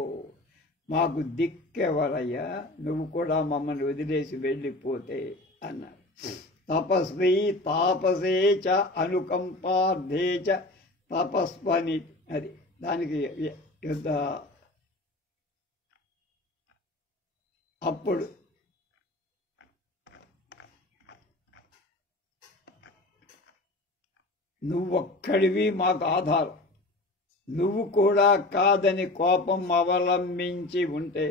మాకు దిక్కెవరయ్యా? నువ్వు కూడా మమ్మల్ని వదిలేసి వెళ్ళిపోతే అన్నారు. తపస్వి తాపసే చ అనుకంపార్థే చ తపస్వని. అది దానికి యుద్ధ అప్పుడు నువ్వొక్కడివి మాకు ఆధారం, నువ్వు కూడా కాదని కోపం అవలంబించి ఉంటే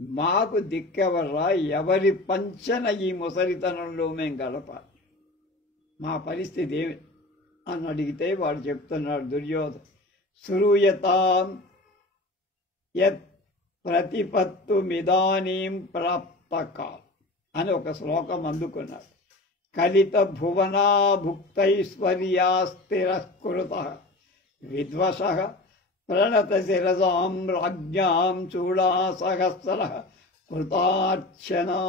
మాకు దిక్కెవర్రా? ఎవరి పంచన ఈ ముసలితనంలో మేము గడపాలి? మా పరిస్థితి ఏమి అని అడిగితే వాడు చెప్తున్నాడు దుర్యోధన, శ్రూయతాం యత్ ప్రతిపత్తుమిదానీం ప్రాప్తకాల్ అని ఒక శ్లోకం అందుకున్నాడు. కలిత భువనా భుక్తైశ్వర్యాస్తిరస్కృత విద్వష ప్రణత శిరసాం రాజ్ఞాం చూడాసహస్ర కృతార్చనా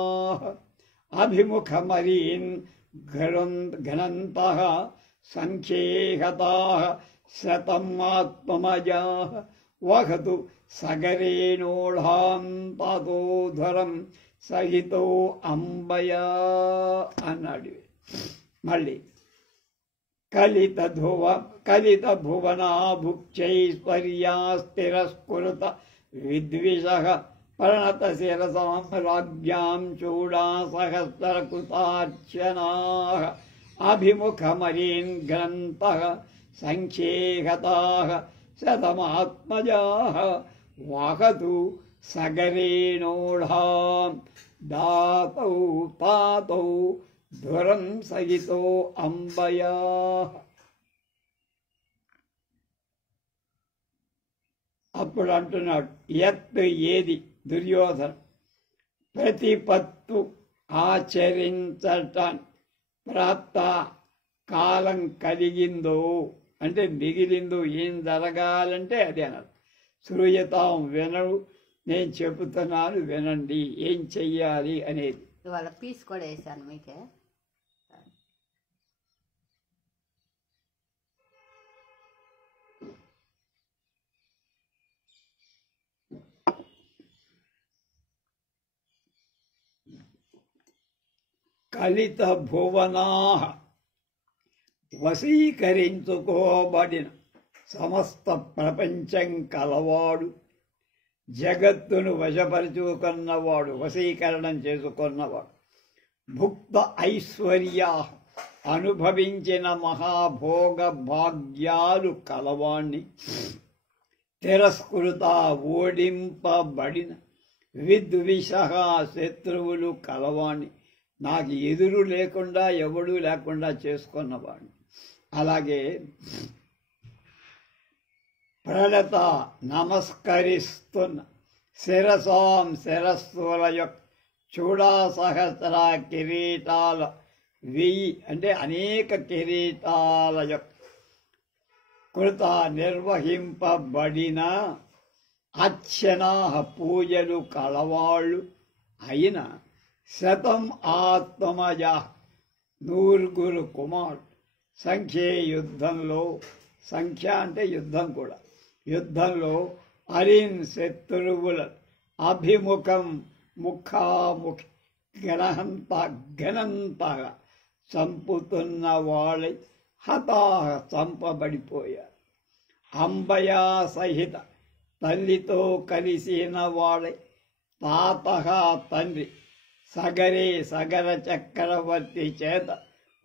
అభిముఖమరీన్ ఘనంతః సంఖ్యేహతాః శతం ఆత్మమజా వహతు సగరేణోఢాం తతోధరం సహితో అంబయా అన్నాడు. మళ్ళీ కలిత భువనా భుక్తైశ్వర్యాస్తిరస్కృత విద్విషః ప్రణత శిరసాం రాజ్ఞాం చూడాసహస్రకృతార్చనాః అభిముఖమరీన్ గ్రంథః సంఖ్యేహతాః శతమాత్మజాః వహతు సగరేణోఢాం దాతౌ తాతౌ ధురం సహితో అంబయా. అప్పుడు అంటున్నాడు, యత్ ఏది దుర్యోధన ప్రతిపత్తు ఆచరించటాన్ని ప్రాప్త కాలం కలిగిందో అంటే మిగిలిందో, ఏం జరగాలంటే అది అన్నారు. శ్రూయతాం వినడు, నేను చెబుతున్నాను వినండి ఏం చెయ్యాలి అనేది. ఇవాళ పీస్ కూడా వేసాను మీకే. కలిత భువనా వశీకరించుకోబడిన సమస్త ప్రపంచం కలవాడు, జగత్తును వశపరుచుకున్నవాడు, వశీకరణం చేసుకున్నవాడు, భుక్త ఐశ్వర్యా అనుభవించిన మహాభోగ భాగ్యాలు కలవాణ్ణి, తిరస్కృత ఓడింపబడిన విద్విష శత్రువులు కలవాణ్ణి, నాకు ఎదురు లేకుండా ఎవడూ లేకుండా చేసుకున్నవాణ్ణి. అలాగే ప్రణత నమస్కరిస్తున్న శిరసాం శిరస్సుల యొక్క చూడా సహస్ర కిరీటాల 1000 అంటే అనేక కిరీటాల యొక్క కృత నిర్వహింపబడిన అర్చనా పూజలు కలవాళ్ళు అయిన శతం ఆత్మజ 100 కుమారుడు సంఖ్యే యుద్ధంలో, సంఖ్య అంటే యుద్ధం కూడా, యుద్ధంలో అరిన్ శత్రువుల అభిముఖం ముఖాముఖి ఘనంతగా చంపుతున్న వాళ్ళై హతాహ చంపబడిపోయారు. అంబయా సహిత తల్లితో కలిసిన వాళ్ళై తాత తండ్రి సగర చక్రవర్తి చేత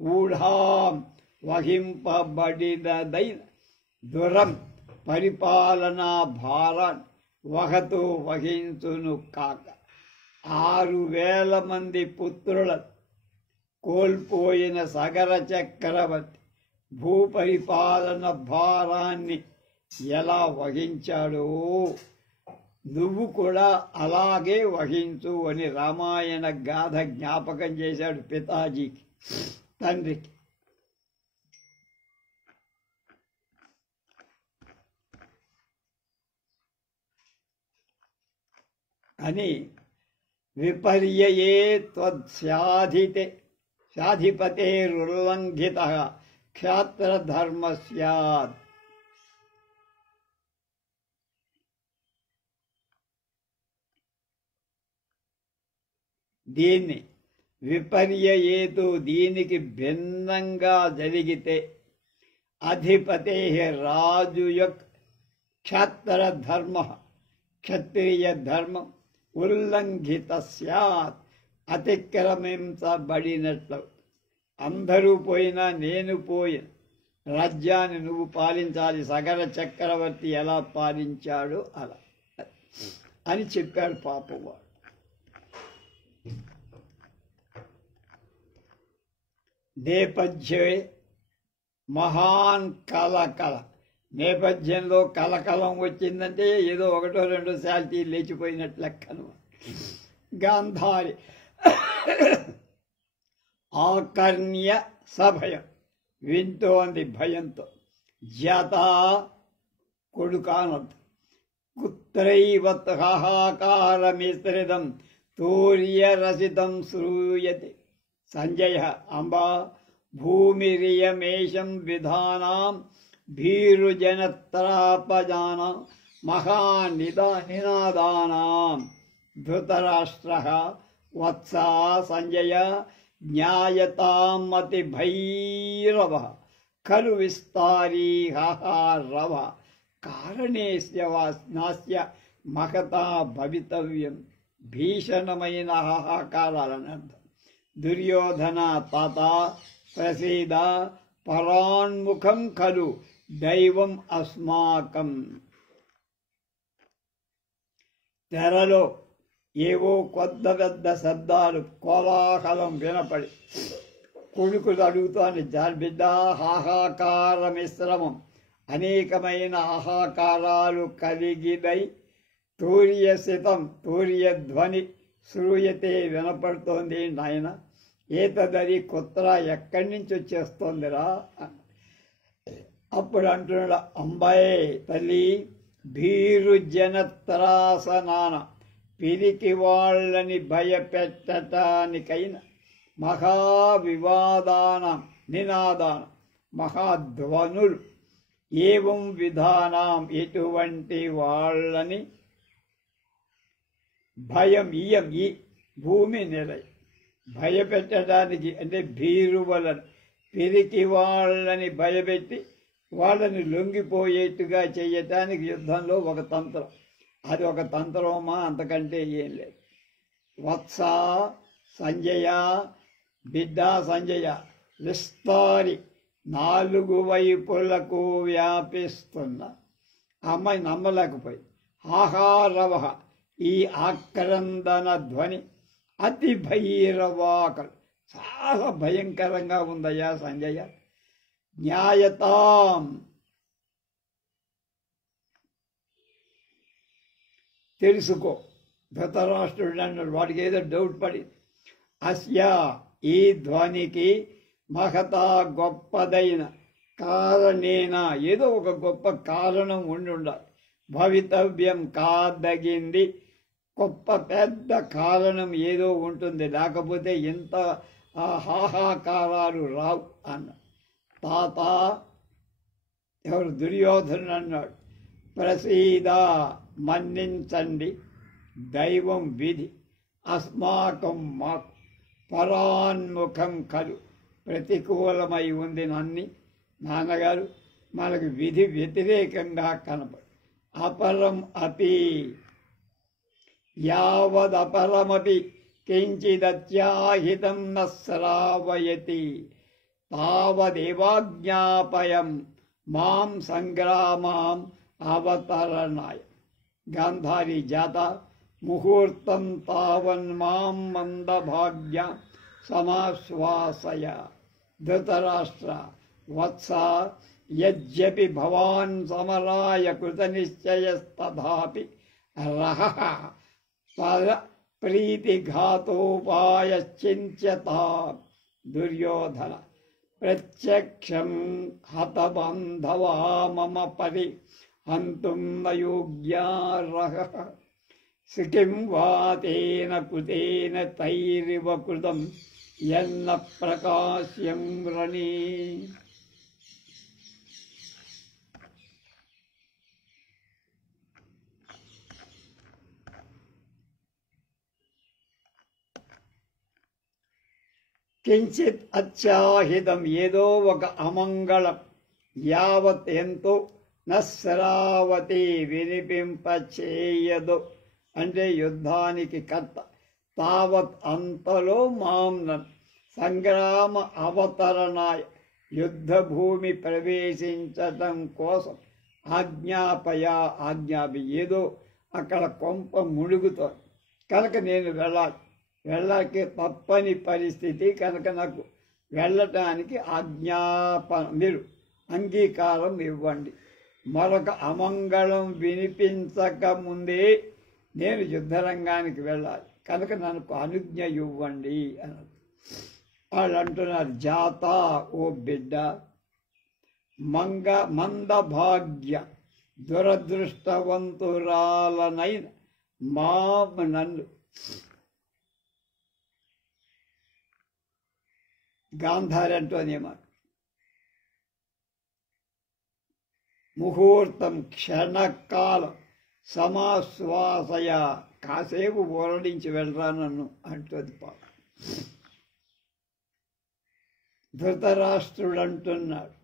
ఊఢాం వహింపబడినదైన దురం పరిపాలనా భారాన్ని వహతూ వహించును కాక 6000 మంది పుత్రుల కోల్పోయిన సగర చక్రవర్తి భూపరిపాలన భారాన్ని ఎలా వహించాడో నువ్వు కూడా అలాగే వహించు అని రామాయణ గాథ జ్ఞాపకం చేశాడు పితాజీకి, తండ్రికి. అని విపర్యయే త్వత్సాధితే సాధిపతేరుల్లంఘితః క్షాత్రధర్మ స్యాత్. దీన్ని విపర్యయేతు దీనికి భిన్నంగా జరిగితే అధిపతే రాజు యొక్క క్షాత్రధర్మ క్షత్రియ ధర్మం ఉల్లంఘిత స్యాత్ అతిక్రమించబడినట్లు. అందరూ పోయినా నేను పోయిన రాజ్యాన్ని నువ్వు పాలించాలి, సగర చక్రవర్తి ఎలా పాలించాడో అలా అని చెప్పాడు పాపం వాడు. నేపథ్యమే మహాన్ కలకల. నేపథ్యంలో కలకలం వచ్చిందంటే ఏదో 1-2 శాల్తీ లేచిపోయినట్లు లెక్కను. గాంధారి ఆకర్ణ్య సభయం వింటోంది భయంతో. జత కొడుకానద్దు. కుత్రైవత్ హాహాకారమిశ్రితం తూర్యరసితం శ్రూయతే. సంజయ అంబా భూమిరియమేషం విధానాం భీరుజనత్రాపజానాం మహానినాదానాం. ధృతరాష్ట్రః వత్సా సంజయ జ్ఞాయతామతి భైరవః ఖలు విస్తారీ హాహారవ కారణేస్య నాస్య మహతా భవితవ్యం. భీషణమైన హాహాకారాలని అర్థం. దుర్యోధన తాత ప్రసీద పరాన్ముఖం ఖలు దైవం అస్మాకం. తెరలో ఏవో కొత్త పెద్ద శబ్దాలు కోలాహలం వినపడి కొడుకులు అడుగుతాను, బిడ్డ హాహాకార మిశ్రమం అనేకమైన ఆహాకారాలు కలిగినై తూర్యసితం తూర్యధ్వని శ్రూయతే వినపడుతోంది నాయన. ఏతదరి కుత్ర ఎక్కడి నుంచి వచ్చేస్తోందిరా. అప్పుడు అంటున్నాడు, అంబాయే తల్లి భీరుజనత్రాసనాన పిరికి వాళ్ళని భయపెట్టటానికైన మహావివాదాన నినాదాన మహాధ్వనులు ఏవం విధానం ఎటువంటి వాళ్ళని భయం ఇయం ఈ భూమి నిలయ భయపెట్టడానికి అంటే భీరువలను పిరికి వాళ్ళని భయపెట్టి వాళ్ళని లొంగిపోయేట్టుగా చేయటానికి యుద్ధంలో ఒక తంత్రం. అది ఒక తంత్రమా, అంతకంటే ఏం లేదు. వత్స సంజయ బిడ్డ సంజయ విస్తారి నాలుగు వైపులకు వ్యాపిస్తున్న. అమ్మాయి నమ్మలేకపోయి. ఆహారవ ఈ ఆక్రందన ధ్వని అతి భైరవాకలు చాలా భయంకరంగా ఉందయ్యా సంజయ. న్యాయతాం తెలుసుకో. ధృతరాష్ట్రుడు అన్నాడు. వాడికి ఏదో డౌట్ పడింది. అస్యా ఈ ధ్వనికి మహతా గొప్పదైన కారణేన ఏదో ఒక గొప్ప కారణం ఉండి ఉండాలి. భవితవ్యం కాదగింది గొప్ప పెద్ద కారణం ఏదో ఉంటుంది, లేకపోతే ఇంత హాహాకారాలు రావు అన్న. తాత ఎవరు దుర్యోధనుడు అన్నాడు. ప్రసీద మన్నించండి, దైవం విధి అస్మాకం మాకు పరాన్ముఖం కలు ప్రతికూలమై ఉంది. నన్ని నాన్నగారు మనకు విధి వ్యతిరేకంగా కనపడు. అపరం అపి యావదపరమపి కించిదత్యాహితం న శ్రావయతి తావదేవాజ్ఞాపయం మాం సంగ్రామాం అవతరణాయ. గాంధారీ జాత ముహూర్తం తావన్మాం మందభాగ్య సమాశ్వాసయ. ధృతరాష్ట్ర వత్స యజ్జపి భవాన్ సమరాయ కృతనిశ్చయస్తథాపి రహ ప్రీతిఘాతోపాయశ్చింత్యతా. దుర్యోధన ప్రత్యక్షం హతబాంధవా మమ పరి హంతుం నయోగ్యా రహ. కిం వా తేన కృతేన తైరివ కృతం యన్న ప్రకాశ్యం రణే. కించిత్ అత్యాహితం ఏదో ఒక అమంగళం, యావత్ ఎంతో నశ్రావతి వినిపింపచేయదు అంటే యుద్ధానికి కర్త. తావత్ అంతలో మాం సంగ్రామ అవతరణాయ యుద్ధభూమి ప్రవేశించటం కోసం ఆజ్ఞాపయ ఆజ్ఞాపి. ఏదో అక్కడ కొంప మునుగుతోంది కనుక నేను వెళ్ళాలి. వెళ్ళకే తప్పని పరిస్థితి కనుక నాకు వెళ్ళటానికి ఆజ్ఞాపన మీరు అంగీకారం ఇవ్వండి. మరొక అమంగళం వినిపించక ముందే నేను యుద్ధరంగానికి వెళ్ళాలి కనుక నాకు అనుజ్ఞ ఇవ్వండి అన్నారు. వాళ్ళు అంటున్నారు, జాత ఓ బిడ్డ, మందభాగ్య దురదృష్టవంతురాలనైన నన్ను గాంధారి అంటోనేమో ముహూర్తం క్షణకాలం సమాశ్వాసయ కాసేపు ఊరడించి వెళ్ళరా నన్ను అంటుంది పాప. ధృతరాష్ట్రుడు అంటున్నాడు,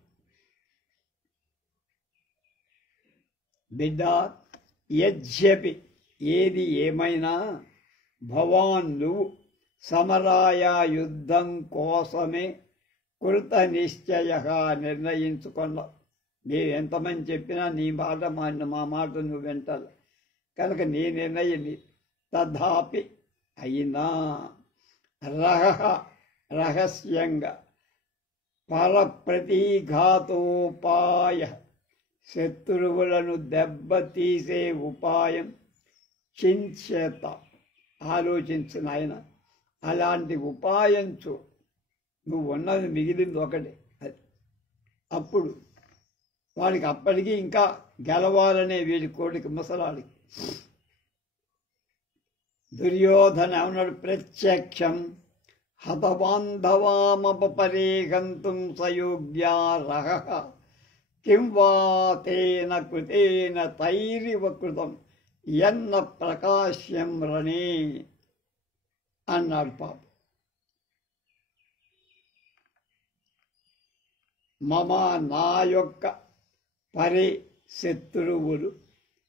బిడ్డ యజ్జపి ఏది ఏమైనా భవాన్ నువ్వు సమరాయ యుద్ధం కోసమే కృత నిశ్చయ నిర్ణయించుకున్నావు. నేను ఎంతమంది చెప్పినా నీ మాట మా మాట నువ్వు వింటావు కనుక నీ నిర్ణయం తథాపి అయినా రహస్యంగా పరప్రతిఘాతోపాయ శత్రువులను దెబ్బతీసే ఉపాయం చించేత ఆలోచించిన ఆయన. అలాంటి ఉపాయం నువ్వు ఉన్నది మిగిలింది ఒకటే. అది అప్పుడు వాడికి అప్పటికీ ఇంకా గెలవాలనే వీడి కోడికి ముసలాడికి. దుర్యోధన ఏమన్నాడు, ప్రత్యక్షం హతబాంధవామపరేగంతుం సయోగ్యా రహ కిం వా తేన కృతేన తైరివ కృతం యన్న ప్రకాశ్యం రణే అన్నాడు పాప. మమ నా యొక్క శత్రువులు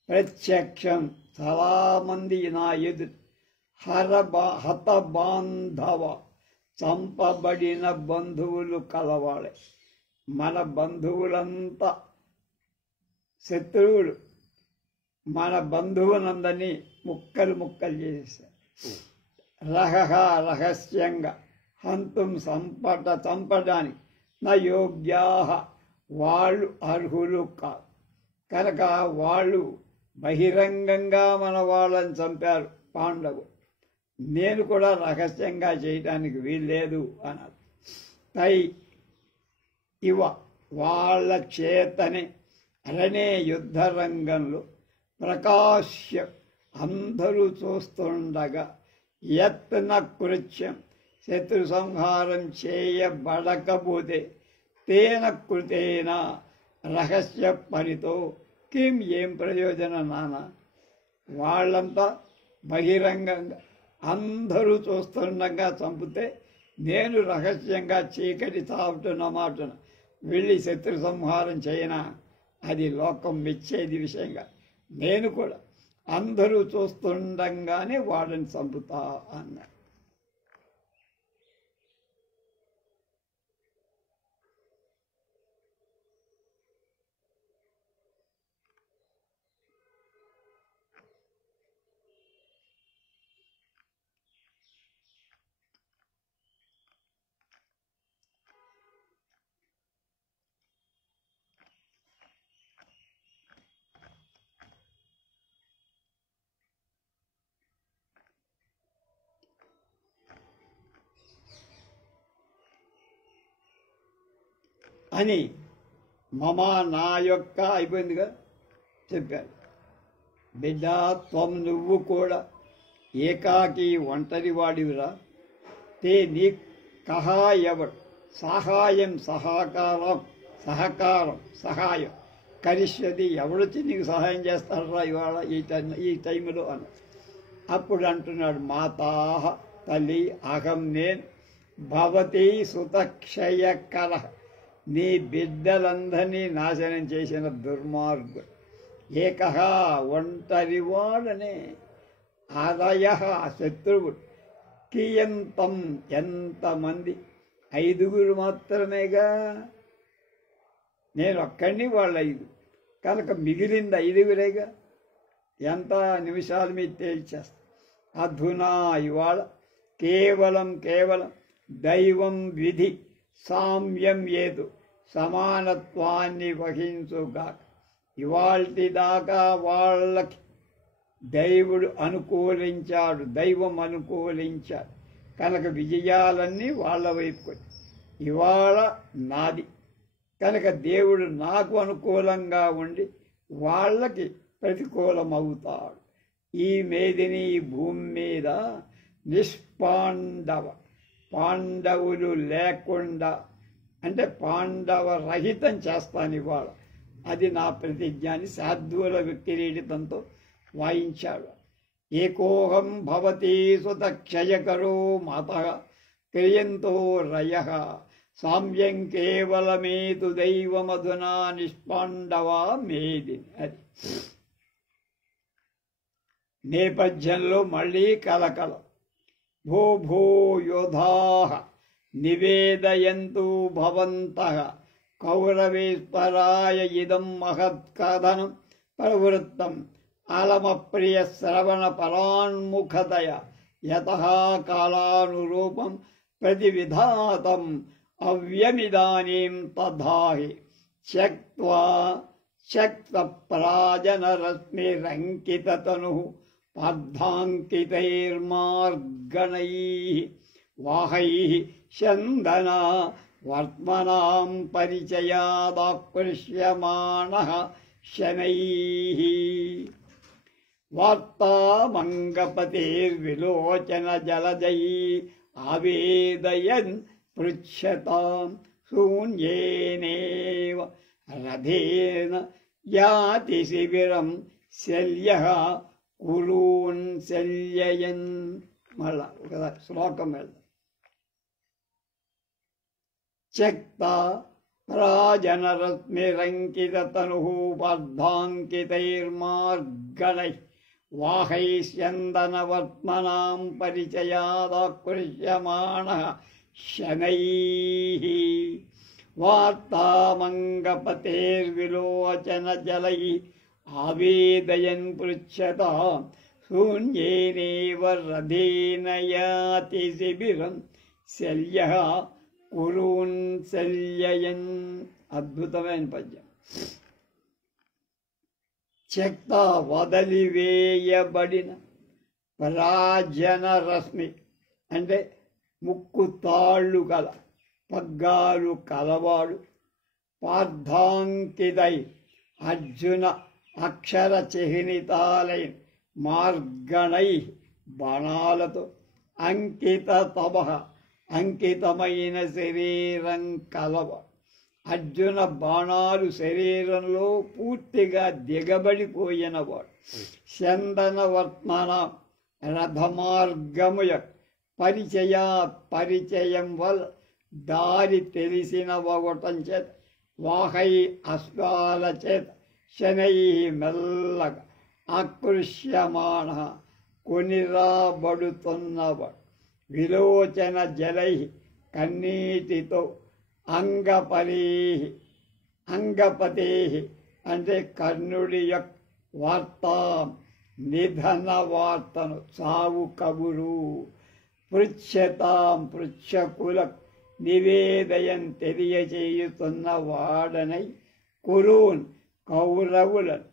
ప్రత్యక్షం చాలామంది నా ఎదురు హతబాంధవ చంపబడిన బంధువులు కలవాడే. మన బంధువులంతా శత్రువులు. మన బంధువులందరినీ ముక్కలు ముక్కలు చేసేసారు. రహస్యంగా హంతుం చంపడానికి నా యోగ్యాహ, వాళ్ళు అర్హులు కాదు. కనుక వాళ్ళు బహిరంగంగా మన వాళ్ళని చంపారు పాండవులు. నేను కూడా రహస్యంగా చేయటానికి వీల్లేదు అన్నారు. తై ఇవ, వాళ్ళ చేతనే అరణే యుద్ధ రంగంలో ప్రకాశ్య, అందరూ చూస్తుండగా యత్న కృత్యం, శత్రు సంహారం చేయబడకపోతే తేన కృతేన రహస్య పరితో కిం, ఏం ప్రయోజనం నాన్న. వాళ్ళంతా బహిరంగంగా అందరూ చూస్తుండగా చంపితే నేను రహస్యంగా చీకటి తాపుతున్న మాటను వెళ్ళి శత్రు సంహారం చేయనా? అది లోకం మెచ్చేది విషయంగా నేను కూడా అందరూ చూస్తుండగానే వాడిని చంపుతా అన్నాడు. అని మమ, నా యొక్క అయిపోయిందిగా చెప్పాడు. బిడ్డ, త్వం, నువ్వు కూడా ఏకాకి ఒంటరి వాడివిరా. తే నీ కహా ఎవడు సహాయం సహాయం కరిష్యది, ఎవడొచ్చి నీకు సహాయం చేస్తాడరా ఇవాళ ఈ టైంలో అని. అప్పుడు అంటున్నాడు, మాతాహ, తల్లి, అహం నేను, భవతి సుతక్షయకర, నీ బిడ్డలందరినీ నాశనం చేసిన దుర్మార్గుడు. ఏకహ, ఒంటరివాడనే, ఆదయ, శత్రువుడు, కియంతం, ఎంతమంది, 5 మాత్రమేగా, నేను ఒక్కడిని వాళ్ళు 5, కనుక మిగిలింది 5 ఎంత నిమిషాలు మీద తేల్చేస్తా. అధునా, ఇవాళ కేవలం దైవం విధి సామ్యం ఏదు, సమానత్వాన్ని వహించుగాక. ఇవాల్టి దాకా వాళ్ళకి దైవుడు అనుకూలించాడు, దైవం అనుకూలించాడు కనుక విజయాలన్నీ వాళ్ళ వైపుకు. ఇవాళ నాది కనుక దేవుడు నాకు అనుకూలంగా ఉండి వాళ్ళకి ప్రతికూలమవుతాడు. ఈ మేదిని భూమి మీద నిష్పాండవ, పాండవులు లేకుండా అంటే పాండవ రహితం చేస్తాను ఇవాళ. అది నా ప్రతిజ్ఞాన్ని శార్దూల కిరీటితంతో వాయించాడు. ఏకోహం భవతి సుతక్షయకరో మాత క్రియంతో రయ సామ్యం కేవలమేతు దైవమధునా నిష్పాండవా మేదిని. అది నేపథ్యంలో మళ్ళీ కలకల. భో భో యోధాః నివేదయంతు భవంతః కౌరవేశ్వరాయ ఇదం మహత్కథనం ప్రవృత్తం అలమప్రియ శ్రవణ పరాన్ముఖతయ యతః కాలానురూపం ప్రతివిధాతం అవ్యమిదానీం తధాహి త్యక్త్వప్రాజనరశ్మిరంకితతనుః పార్థాంకితైర్మార్గణైః వాహైః చందనా వర్త్మనాం పరిచయాదాకృష్యమాణః శనైః. వార్తామంగపతిర్విలోచన జలజైః ఆవేదయన్ పృచ్ఛతాం శూన్యేనేవ రథేన యాతి శిబిరం శల్యః కురూన్ శల్యయన్. మళ్ళా ఒక శ్లోకం వెళ్దాం. త్యక్త రాజనరశ్మిరంకితతనుః పార్థాంకితైర్మార్గణైః వాహైశ్చందనవర్త్మనాం పరిచయాదాకృష్యమాణః శనైః వార్తామంగపతేర్విలోచన జలైః ఆవేదయన్ పృచ్ఛతాం శూన్యేనేవ రథేన యాతి శిబిరం శల్యః కురూన్ శల్యయన్. అద్భుతమైన పద్యం. చెక్త వదలివేయబడిన పరాజన రశ్మి అంటే ముక్కు తాళ్ళు గల పగ్గాలు కలవాడు పార్థాంకితై అర్జున అక్షర చిహ్నితాలై మార్గణై బాణాలతో అంకిత తపః అంకితమైన శరీరం కలవాడు. అర్జున బాణాలు శరీరంలో పూర్తిగా దిగబడిపోయినవాడు. చందనవర్త్మన రథమార్గముయ పరిచయం వల్ల దారి తెలిసిన ఒకటం చేత వాహై అశ్వాల చేత శనై మెల్లగా ఆకృష్యమాణ కొనిరాబడుతున్నవాడు. విలోచన జలై కన్నీటితో అంగపతే అంటే కర్ణుడి యొక్క వార్త నిధన వార్తను చావు కబురు పృచ్ఛకుల నివేదయం తెలియచేయుతున్న వాడనై కురూన్ కౌరవులను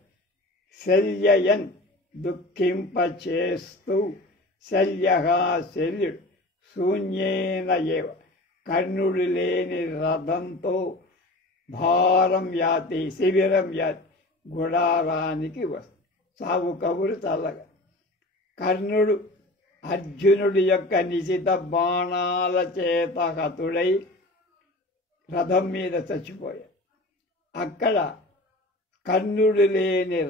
శల్యయన్ దుఃఖింపచేస్తూ శల్యగా శల్యుడు శూన్యేన ఏవ కర్ణుడు లేని రథంతో భారం యాతి శిబిరం యాతి గుడారానికి వస్తుంది. సాగు కబురు చల్లగా. కర్ణుడు అర్జునుడి యొక్క నిశిత బాణాల చేత హతుడై రథం మీద చచ్చిపోయాడు. అక్కడ కర్ణుడు లేని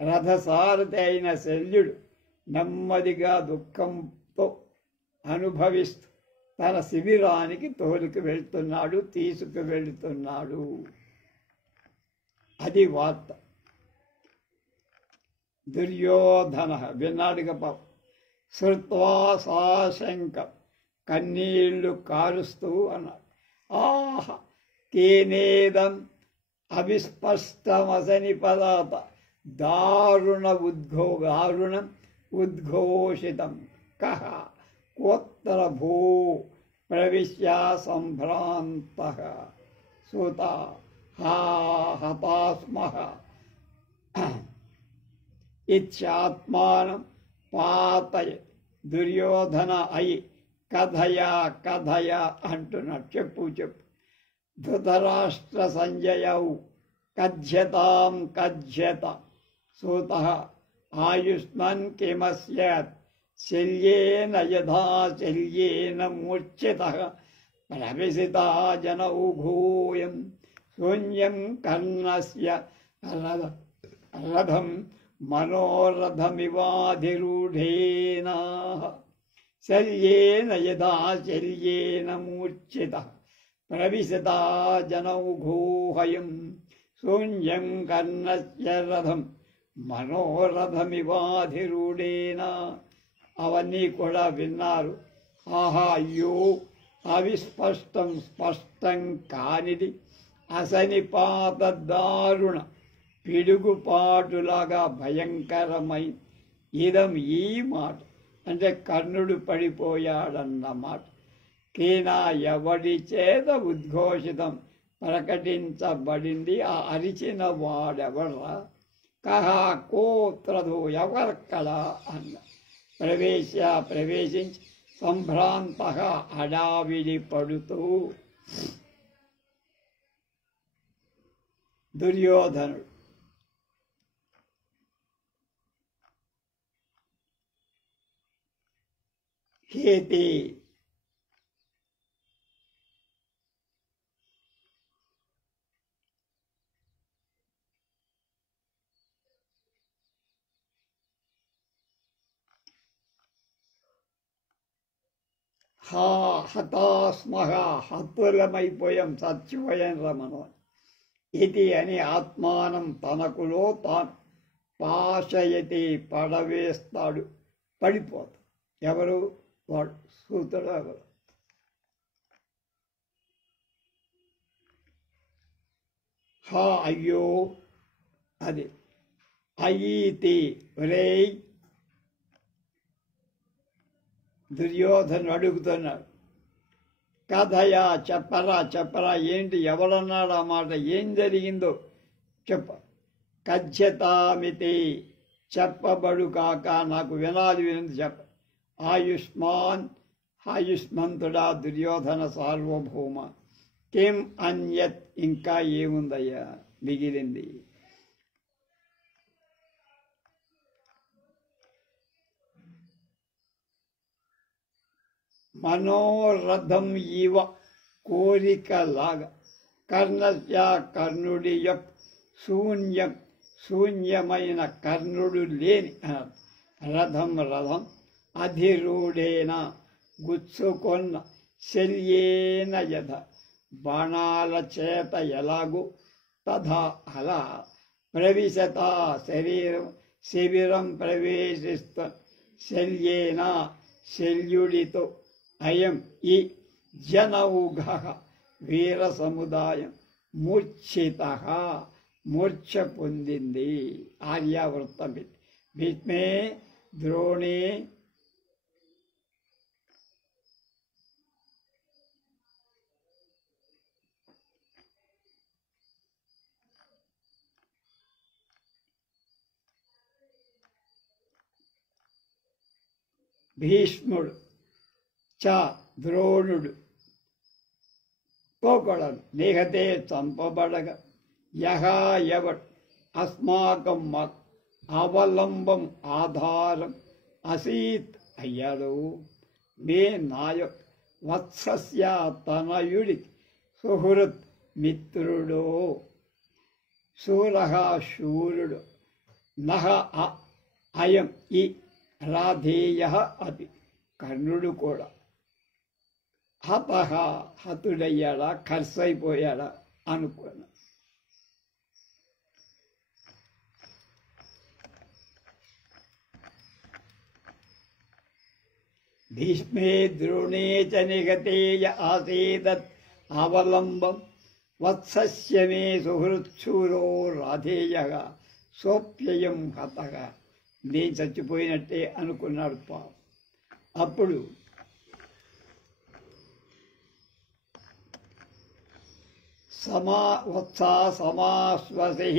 రథసారథి అయిన శల్యుడు నెమ్మదిగా దుఃఖంతో అనుభవిస్తూ తన శిబిరానికి తీసుకువెళ్తున్నాడు. అది వార్త. దుర్యోధన విన్నాడుగా పాపం. శృత్వా సాశంక కన్నీళ్లు కారుస్తూ అన్నాడు. ఆహ కేనేదం అవిస్పష్టమసని పదాత దారుణం ఉద్ఘోషితం కహ కోత్ర భూ ప్రవిశ్య సంభ్రాంతః సూత హతాస్మః ఇత్యాత్మానం పాతయ. దుర్యోధన అయి కథయ అంటున్నాడు. చెప్పు ధృతరాష్ట్ర సంజయౌ కథ్యత సూత ఆయుష్మన్ కిమస్యాత్ శల్యేన యథా శల్యేన మూర్ఛితః ప్రవిశితా జనౌఘోయం శూన్యం కర్ణస్య రథం మనోరథమివాధిరూఢేన శల్యేన యథా శల్యేన మూర్ఛితః ప్రవిశితా జనౌఘోహయం శూన్యం కర్ణస్య రథం మనోరథమివాధిరూఢేన. అవన్నీ కూడా విన్నారు. ఆహా అయ్యో స్పష్టం కానిది అసనిపాత దారుణ పిడుగుపాటులాగా భయంకరమైన ఇదం ఈ మాట అంటే కర్ణుడు పడిపోయాడన్నమాట. కేనా ఎవడి చేత ఉద్ఘోషితం ప్రకటించబడింది. ఆ అరిచిన వాడెవరా? కహా కోత్రధో ఎవరక్కడ అన్న. ప్రవేశించి సంభ్రాంత హడావిడి పడుతూ దుర్యోధనుడు హేతి హతాస్మహ హతులమైపోయాం చచ్చిపోయాం రమను ఇది అని ఆత్మానం తనకులో తాను పాశయతి పడవేస్తాడు. పడిపోతాడు. ఎవరు? వాడు సూతుడు. ఎవరు? హా అయ్యో అది అయీతి ఒరేయ్ దుర్యోధను అడుగుతున్నాడు. కథయా చెప్పరా ఏంటి, ఎవరన్నాడు ఆ మాట, ఏం జరిగిందో చెప్ప. కథ్యతామితి చెప్పబడు కాక, నాకు వినాలి చెప్ప. ఆయుష్మంతుడా దుర్యోధన సార్వభౌమ, కిం అన్యత్ ఇంకా ఏముందయ్యా మిగిలింది. మనోరథం ఇవ కోరికలాగా, కర్ణస్య కర్ణుడి యొక్క శూన్యమైన కర్ణుడు లేని రథం అధిరూఢేన గుచ్చుకొన్న శల్యేన యథ, బాణాల చేత ఎలాగూ తథా అలా ప్రవిశత శరీరం ప్రవేశిస్తూ శల్యేన శల్యుడితో అయం ఈ జనౌఘ వీర సముదాయం మూర్ఛ పొందింది. ఆర్యావృత్తం భీష్మే ద్రోణే భీష్ముడు చ ద్రోణుడు పోకూడదు నిహతే చంపబడగా, ఎవడు అస్మాకం అవలంబం ఆధారం అసీత్ అయ్యాడు, మే నాయక్ వత్సస్య తనయుడికి సుహృత్ మిత్రుడు, శూరః శూరుడు, నహ అయం ఈ రాధేయ అపి కర్ణుడు కూడా, హతుడయ్యాడా ఖర్చయిపోయాడా అనుకున్నా. భీష్మే ద్రోణే చ నిగతేయ ఆసేదత్ అవలంబం వత్సస్య మే సుహృత్సూరో రాధేయగా సోప్యయం హతగా, నేను చచ్చిపోయినట్టే అనుకున్నాడు పాపం. అప్పుడు సమాశ్వసి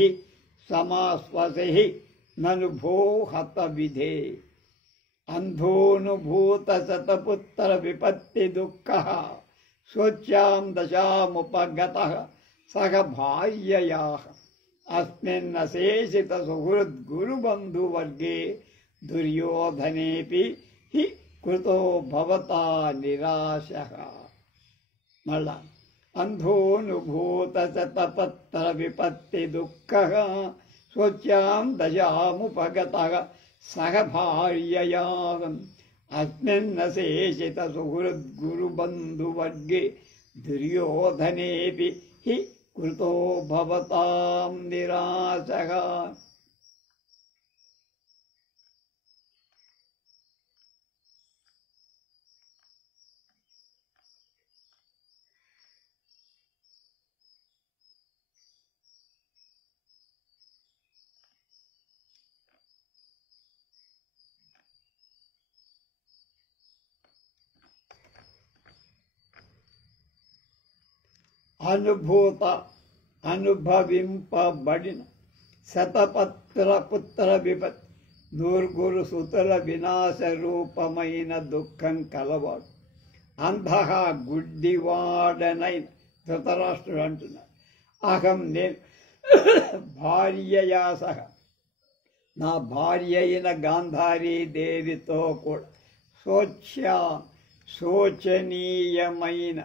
నను భో హత విధే, అంధోనుభూత శతపుత్ర విపత్తి దుఃఖ శోచ్యాం దశాముపగత సహ భార్యయా, అస్మిన్నశేషిత సుహృద్గురుబంధువర్గే దుర్యోధనేపి హి కృతో భవతా నిరాశః. మళ్ళా అంధోనుభూత శతపత్ర విపత్తి దుఃఖ శోచ్యాం దశాముపగత సహ భార్యయా, అస్మిన్నశేషిత సుహృద్గురుబంధువర్గే దుర్యోధనేపి హి కృతో భవతాం నిరాశః. అనుభవింపబడిన శతపుత్ర విపత్ నూర్గురు సుతుల వినాశ రూపమైన దుఃఖం కలవాడు, అంధః గుడ్డివాడనైన ధృతరాష్ట్రుడు అంటున్నాడు. అహం నేను భార్యయా సహ, నా భార్య అయిన గాంధారీ దేవితో కూడా శోచనీయమైన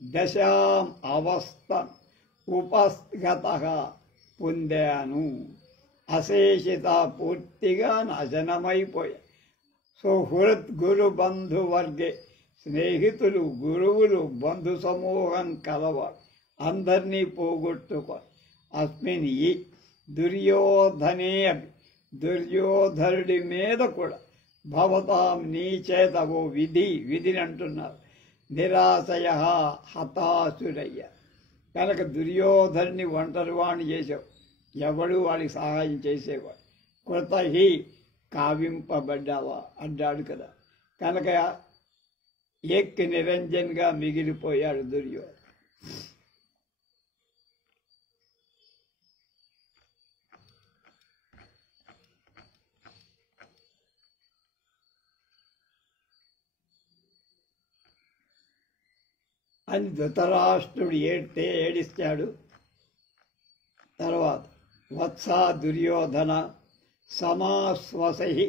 దశాం అవస్థ ఉపగత పొందాను. అశేషిత పూర్తిగా నాశనమైపోయా. సుహృత్ గురు బంధువర్గే స్నేహితులు, గురువులు, బంధు సమూహం కలవాడు అందరినీ పోగొట్టుకో. అస్మిన్ ఈ దుర్యోధనే అవి, దుర్యోధనుడి మీద కూడా భవతాం నీ చేత ఓ విధిని అంటున్నారు. నిరాశయ హతాసురయ్య, కనుక దుర్యోధన్ని ఒంటరి వాణ్ణి చేసావు, ఎవడు వాడికి సహాయం చేసేవాడు. కృత హి కావింపబడ్డావా అడ్డాడు కదా. కనుక ఎక్కి నిరంజన్గా మిగిలిపోయాడు దుర్యోధన. అని ధృతరాష్ట్రుడు ఏడిస్తాడు. తర్వాత వత్సా దుర్యోధన సమాశ్వసహి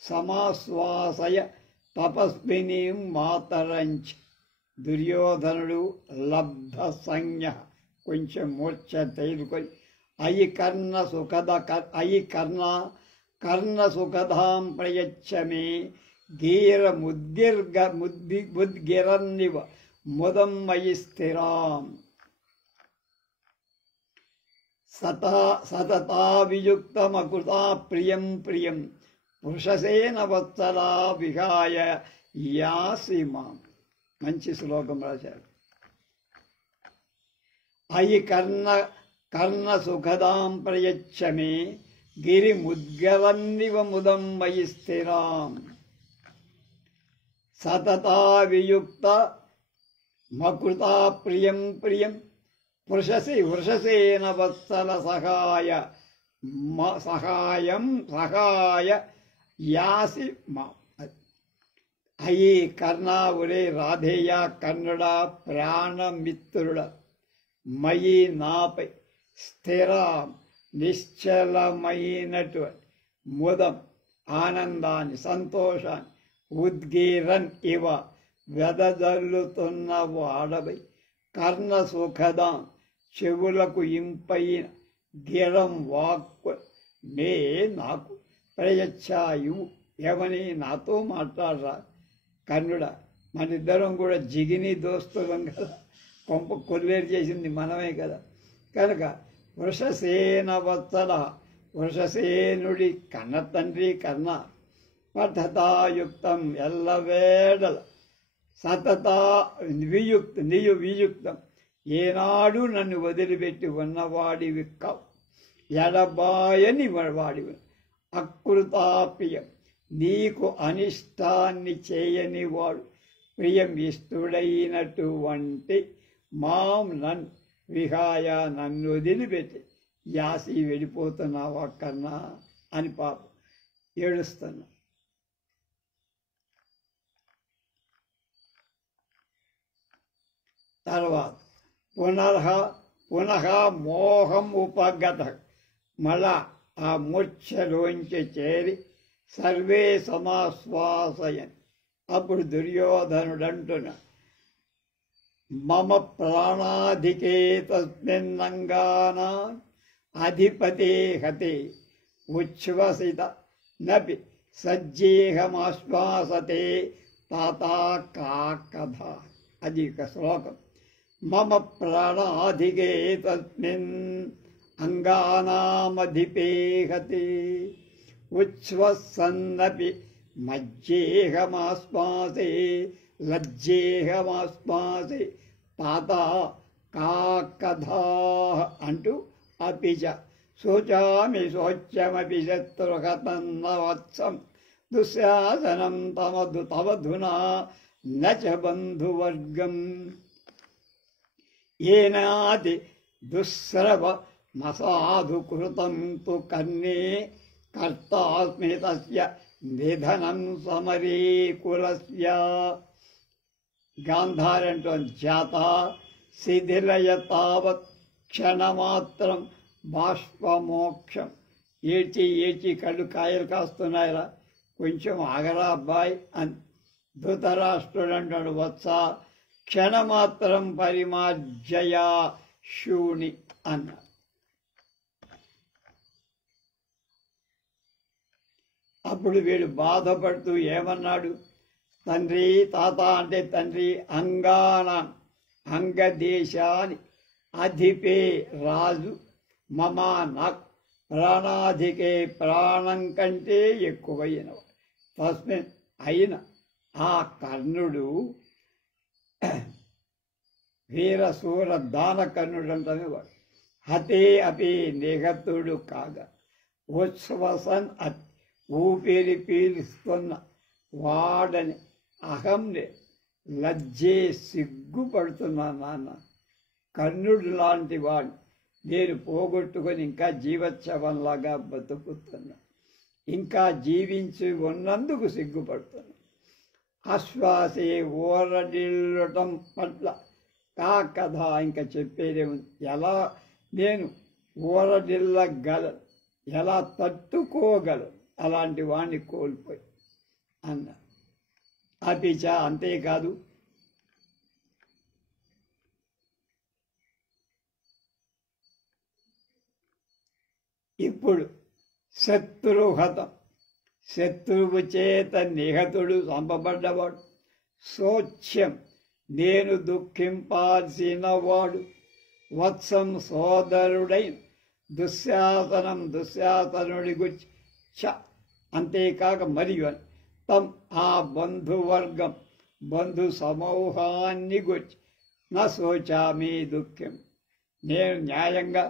సమాశ్వాసయ తపస్వినీం మాతరంచ. దుర్యోధనుడు లబ్ధ సంజ్ఞ కొంచెం మూర్ఛ తేలుకొని కర్ణ సుఖదాం ప్రయచ్చమే ముద్గిరన్నివ ముదం మయి స్థిరాం. సతతావియుక్తమకృతా ప్రియం పురుషసేన వత్సలా విహాయ యాసి మాం. మంచి శ్లోకం రాశారు. అయి కర్ణ సుఖదాం ప్రయచ్చమే గిరిముద్గరన్నివ ముదం మయి స్థిరాం. సతతావియుక్త మకృతా ప్రియం వృషసేన వత్సల సహాయ యాసి మా. అయి కర్ణ ఒరే రాధేయ కర్ణుడ ప్రాణమిత్రుడ మయి నాపై స్థిర నిశ్చలమైనటువంటి ముదం ఆనందాన్ని సంతోషాన్ని ఉద్గీరన్ ఇవ వెదజల్లుతున్న వాడవై కర్ణ సుఖదాం చెవులకు ఇంపైన గిరం వాక్కు నే నాకు ప్రయచ్చాయు. ఏమని నాతో మాట్లాడరా కర్ణుడ, మనిద్దరం కూడా జిగిని దోస్తులం కదా, కొంప కొల్లేరు చేసింది మనమే కదా. కనుక వృషసేన వత్సల వృషసేనుడి కన్న తండ్రి కర్ణ పఠతాయుక్తం ఎల్లవేళల వియుక్తం ఏనాడు నన్ను వదిలిపెట్టి ఉన్నవాడివి కావు, ఎడబాయని వాడివి. అకృతాప్రియం నీకు అనిష్టాన్ని చేయని వాడు ప్రియం ఇష్టుడైనటువంటి మాం నన్ను విహాయ నన్ను వదిలిపెట్టి యాసి వెళ్ళిపోతున్నావా కన్నా అని పాపం ఏడుస్తున్నా. తర్వాత పునః మోహం ఉపగత, మళ్ళా ఆ మూర్ఛలోంచి చేరి సర్వే సమాశ్వాసయన్. అప్పుడు దుర్యోధనుడంటున్నా మమ ప్రాణాధికే తస్మిన్నంగానా అధిపతే హతే ఉచ్ఛ్వసిత నపి సజ్జేహమాశ్వాసతే తాతా కా కథ. అది ఒక శ్లోకం. మమ ప్రాణాధికే తస్మిన్ అంగానామధిపేహతే ఉచ్ఛ్వసన్నపి మజ్జేహమాశ్వాసే లజ్జేహమాశ్వాసే తాతా కా కథా అంటూ అపిచ శోచామి శోచ్యమపి శత్రుహతన్న వత్సం దుశ్శాసనం తవధునా నచ బంధువర్గం. ఏనాది దుస్రవ మసాధుకృతం తు కర్ణే కర్తాస్మి తస్య నిధనం సమరే కులస్య. గాంధారంటో జాత శిథిలయ తావత్ క్షణమాత్రం బాష్పమోక్షం. ఏడ్చి కళ్ళు కాయలు కాస్తున్నాయిరా, కొంచెం ఆగరా అబ్బాయి అని ధృతరాష్ట్రుడు అంటాడు. వత్స క్షణమాత్రం పరిమార్జయా శూని అన్నాడు. అప్పుడు వీడు బాధపడుతూ ఏమన్నాడు, తండ్రి తాత అంటే తండ్రి అంగాన అంగదేశాని అధిపే రాజు మమా నాకు ప్రాణాధికే ప్రాణం కంటే ఎక్కువైనవాడు. తస్మిన్ అయిన ఆ కర్ణుడు వీరశూర దానకర్ణుడు అంటనే వాడు. హతే అపి నిహతుడు కాగా ఉచ్ఛ్వసన్ ఊపిరి పీలుస్తున్న వాడని అహంనే లజ్జే సిగ్గుపడుతున్నా నాన్న. కర్ణుడు లాంటి వాడిని నేను పోగొట్టుకొని ఇంకా జీవోత్సవంలాగా బతుకుతున్నా, ఇంకా జీవించి ఉన్నందుకు సిగ్గుపడుతున్నా. ఆశ్వాసే ఊరడిల్లటం పట్ల ఆ కథ ఇంకా చెప్పేదే ఉంది. ఎలా నేను ఊరడిల్లగలను, ఎలా తట్టుకోగలను అలాంటి వాడిని కోల్పోయి అన్న. అపిచ అంతేకాదు ఇప్పుడు శత్రుహతం, శత్రువు చేత నిహతుడు చంపబడ్డవాడు. సోచ్యం నేను దుఃఖింపాల్సిన వాడు. వత్సం సోదరుడైన దుశ్శాసనుడి గురించి అంతేకాక మరియు అని తం ఆ బంధువర్గం బంధు సమూహాన్ని గురించి నా శోచామి దుఃఖం. నేను న్యాయంగా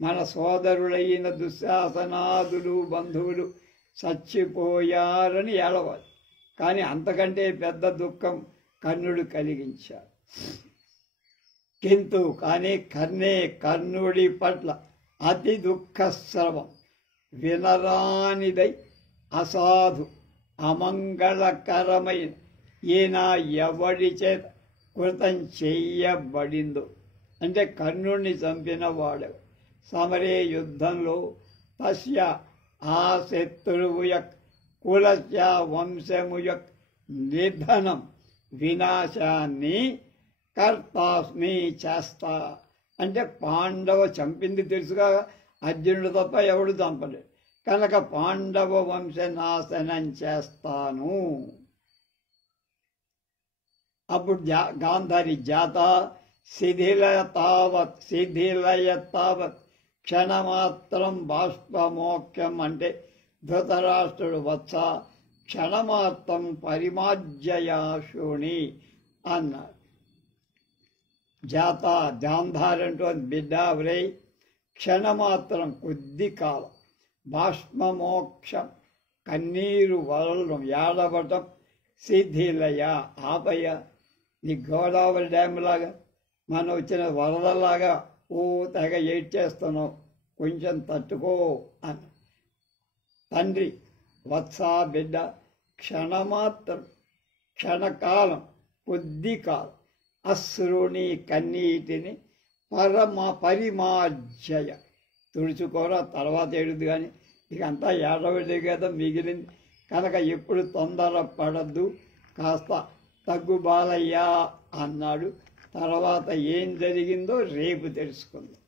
మన సోదరులైన దుశ్శాసనాదులు బంధువులు చచ్చిపోయారని ఏడవాలి, కానీ అంతకంటే పెద్ద దుఃఖం కర్ణుడు కలిగించాడు. కింటు కానీ కర్ణుడి పట్ల అతి దుఃఖస్రవం వినరానిదై అసాధు అమంగళకరమైన ఈయన ఎవడి చేత కృతం చెయ్యబడిందో అంటే కర్ణుడిని చంపిన వాడు సమరే యుద్ధంలో తస్య ఆ శత్రువు యొక్క కులస్య వంశము యొక్క నిధనం వినాశాన్ని కర్తాస్మి చేస్తా అంటే పాండవ చంపింది తెలుసుగా అర్జునుడు తప్ప ఎవడు చంపలేడు కనుక పాండవ వంశనాశనం చేస్తాను. అప్పుడు గాంధారి జాత శిథిలయ తావత్ క్షణమాత్రం బాష్పమోక్షం అంటే ధృతరాష్ట్రుడు వత్స క్షణమాత్రం పరిమార్జయాశుని అన్నాడు. జాత గాంధారంటూ బిడ్డ వ్రై క్షణమాత్రం కొద్ది కాలం బాష్పమోక్షం కన్నీరు వదలడం ఏడవటం శిథిలయ ఆపయ నీ గోదావరి డ్యామ్ లాగా మనం వచ్చిన వరదలాగా ఓ తెగ ఏడ్చేస్తున్నావు కొంచెం తట్టుకో అని. తండ్రి వత్సా బిడ్డ క్షణమాత్రం క్షణకాలం కొద్ది కాలం అశ్రుని కన్నీటిని పరిమార్జయ తుడుచుకోరా తర్వాత ఏడుది కానీ ఇక అంతా ఏడవది కదా మిగిలింది కనుక ఎప్పుడు తొందర పడద్దు కాస్త తగ్గు బాలయ్యా అన్నాడు. తర్వాత ఏం జరిగిందో రేపు తెలుసుకుందాం.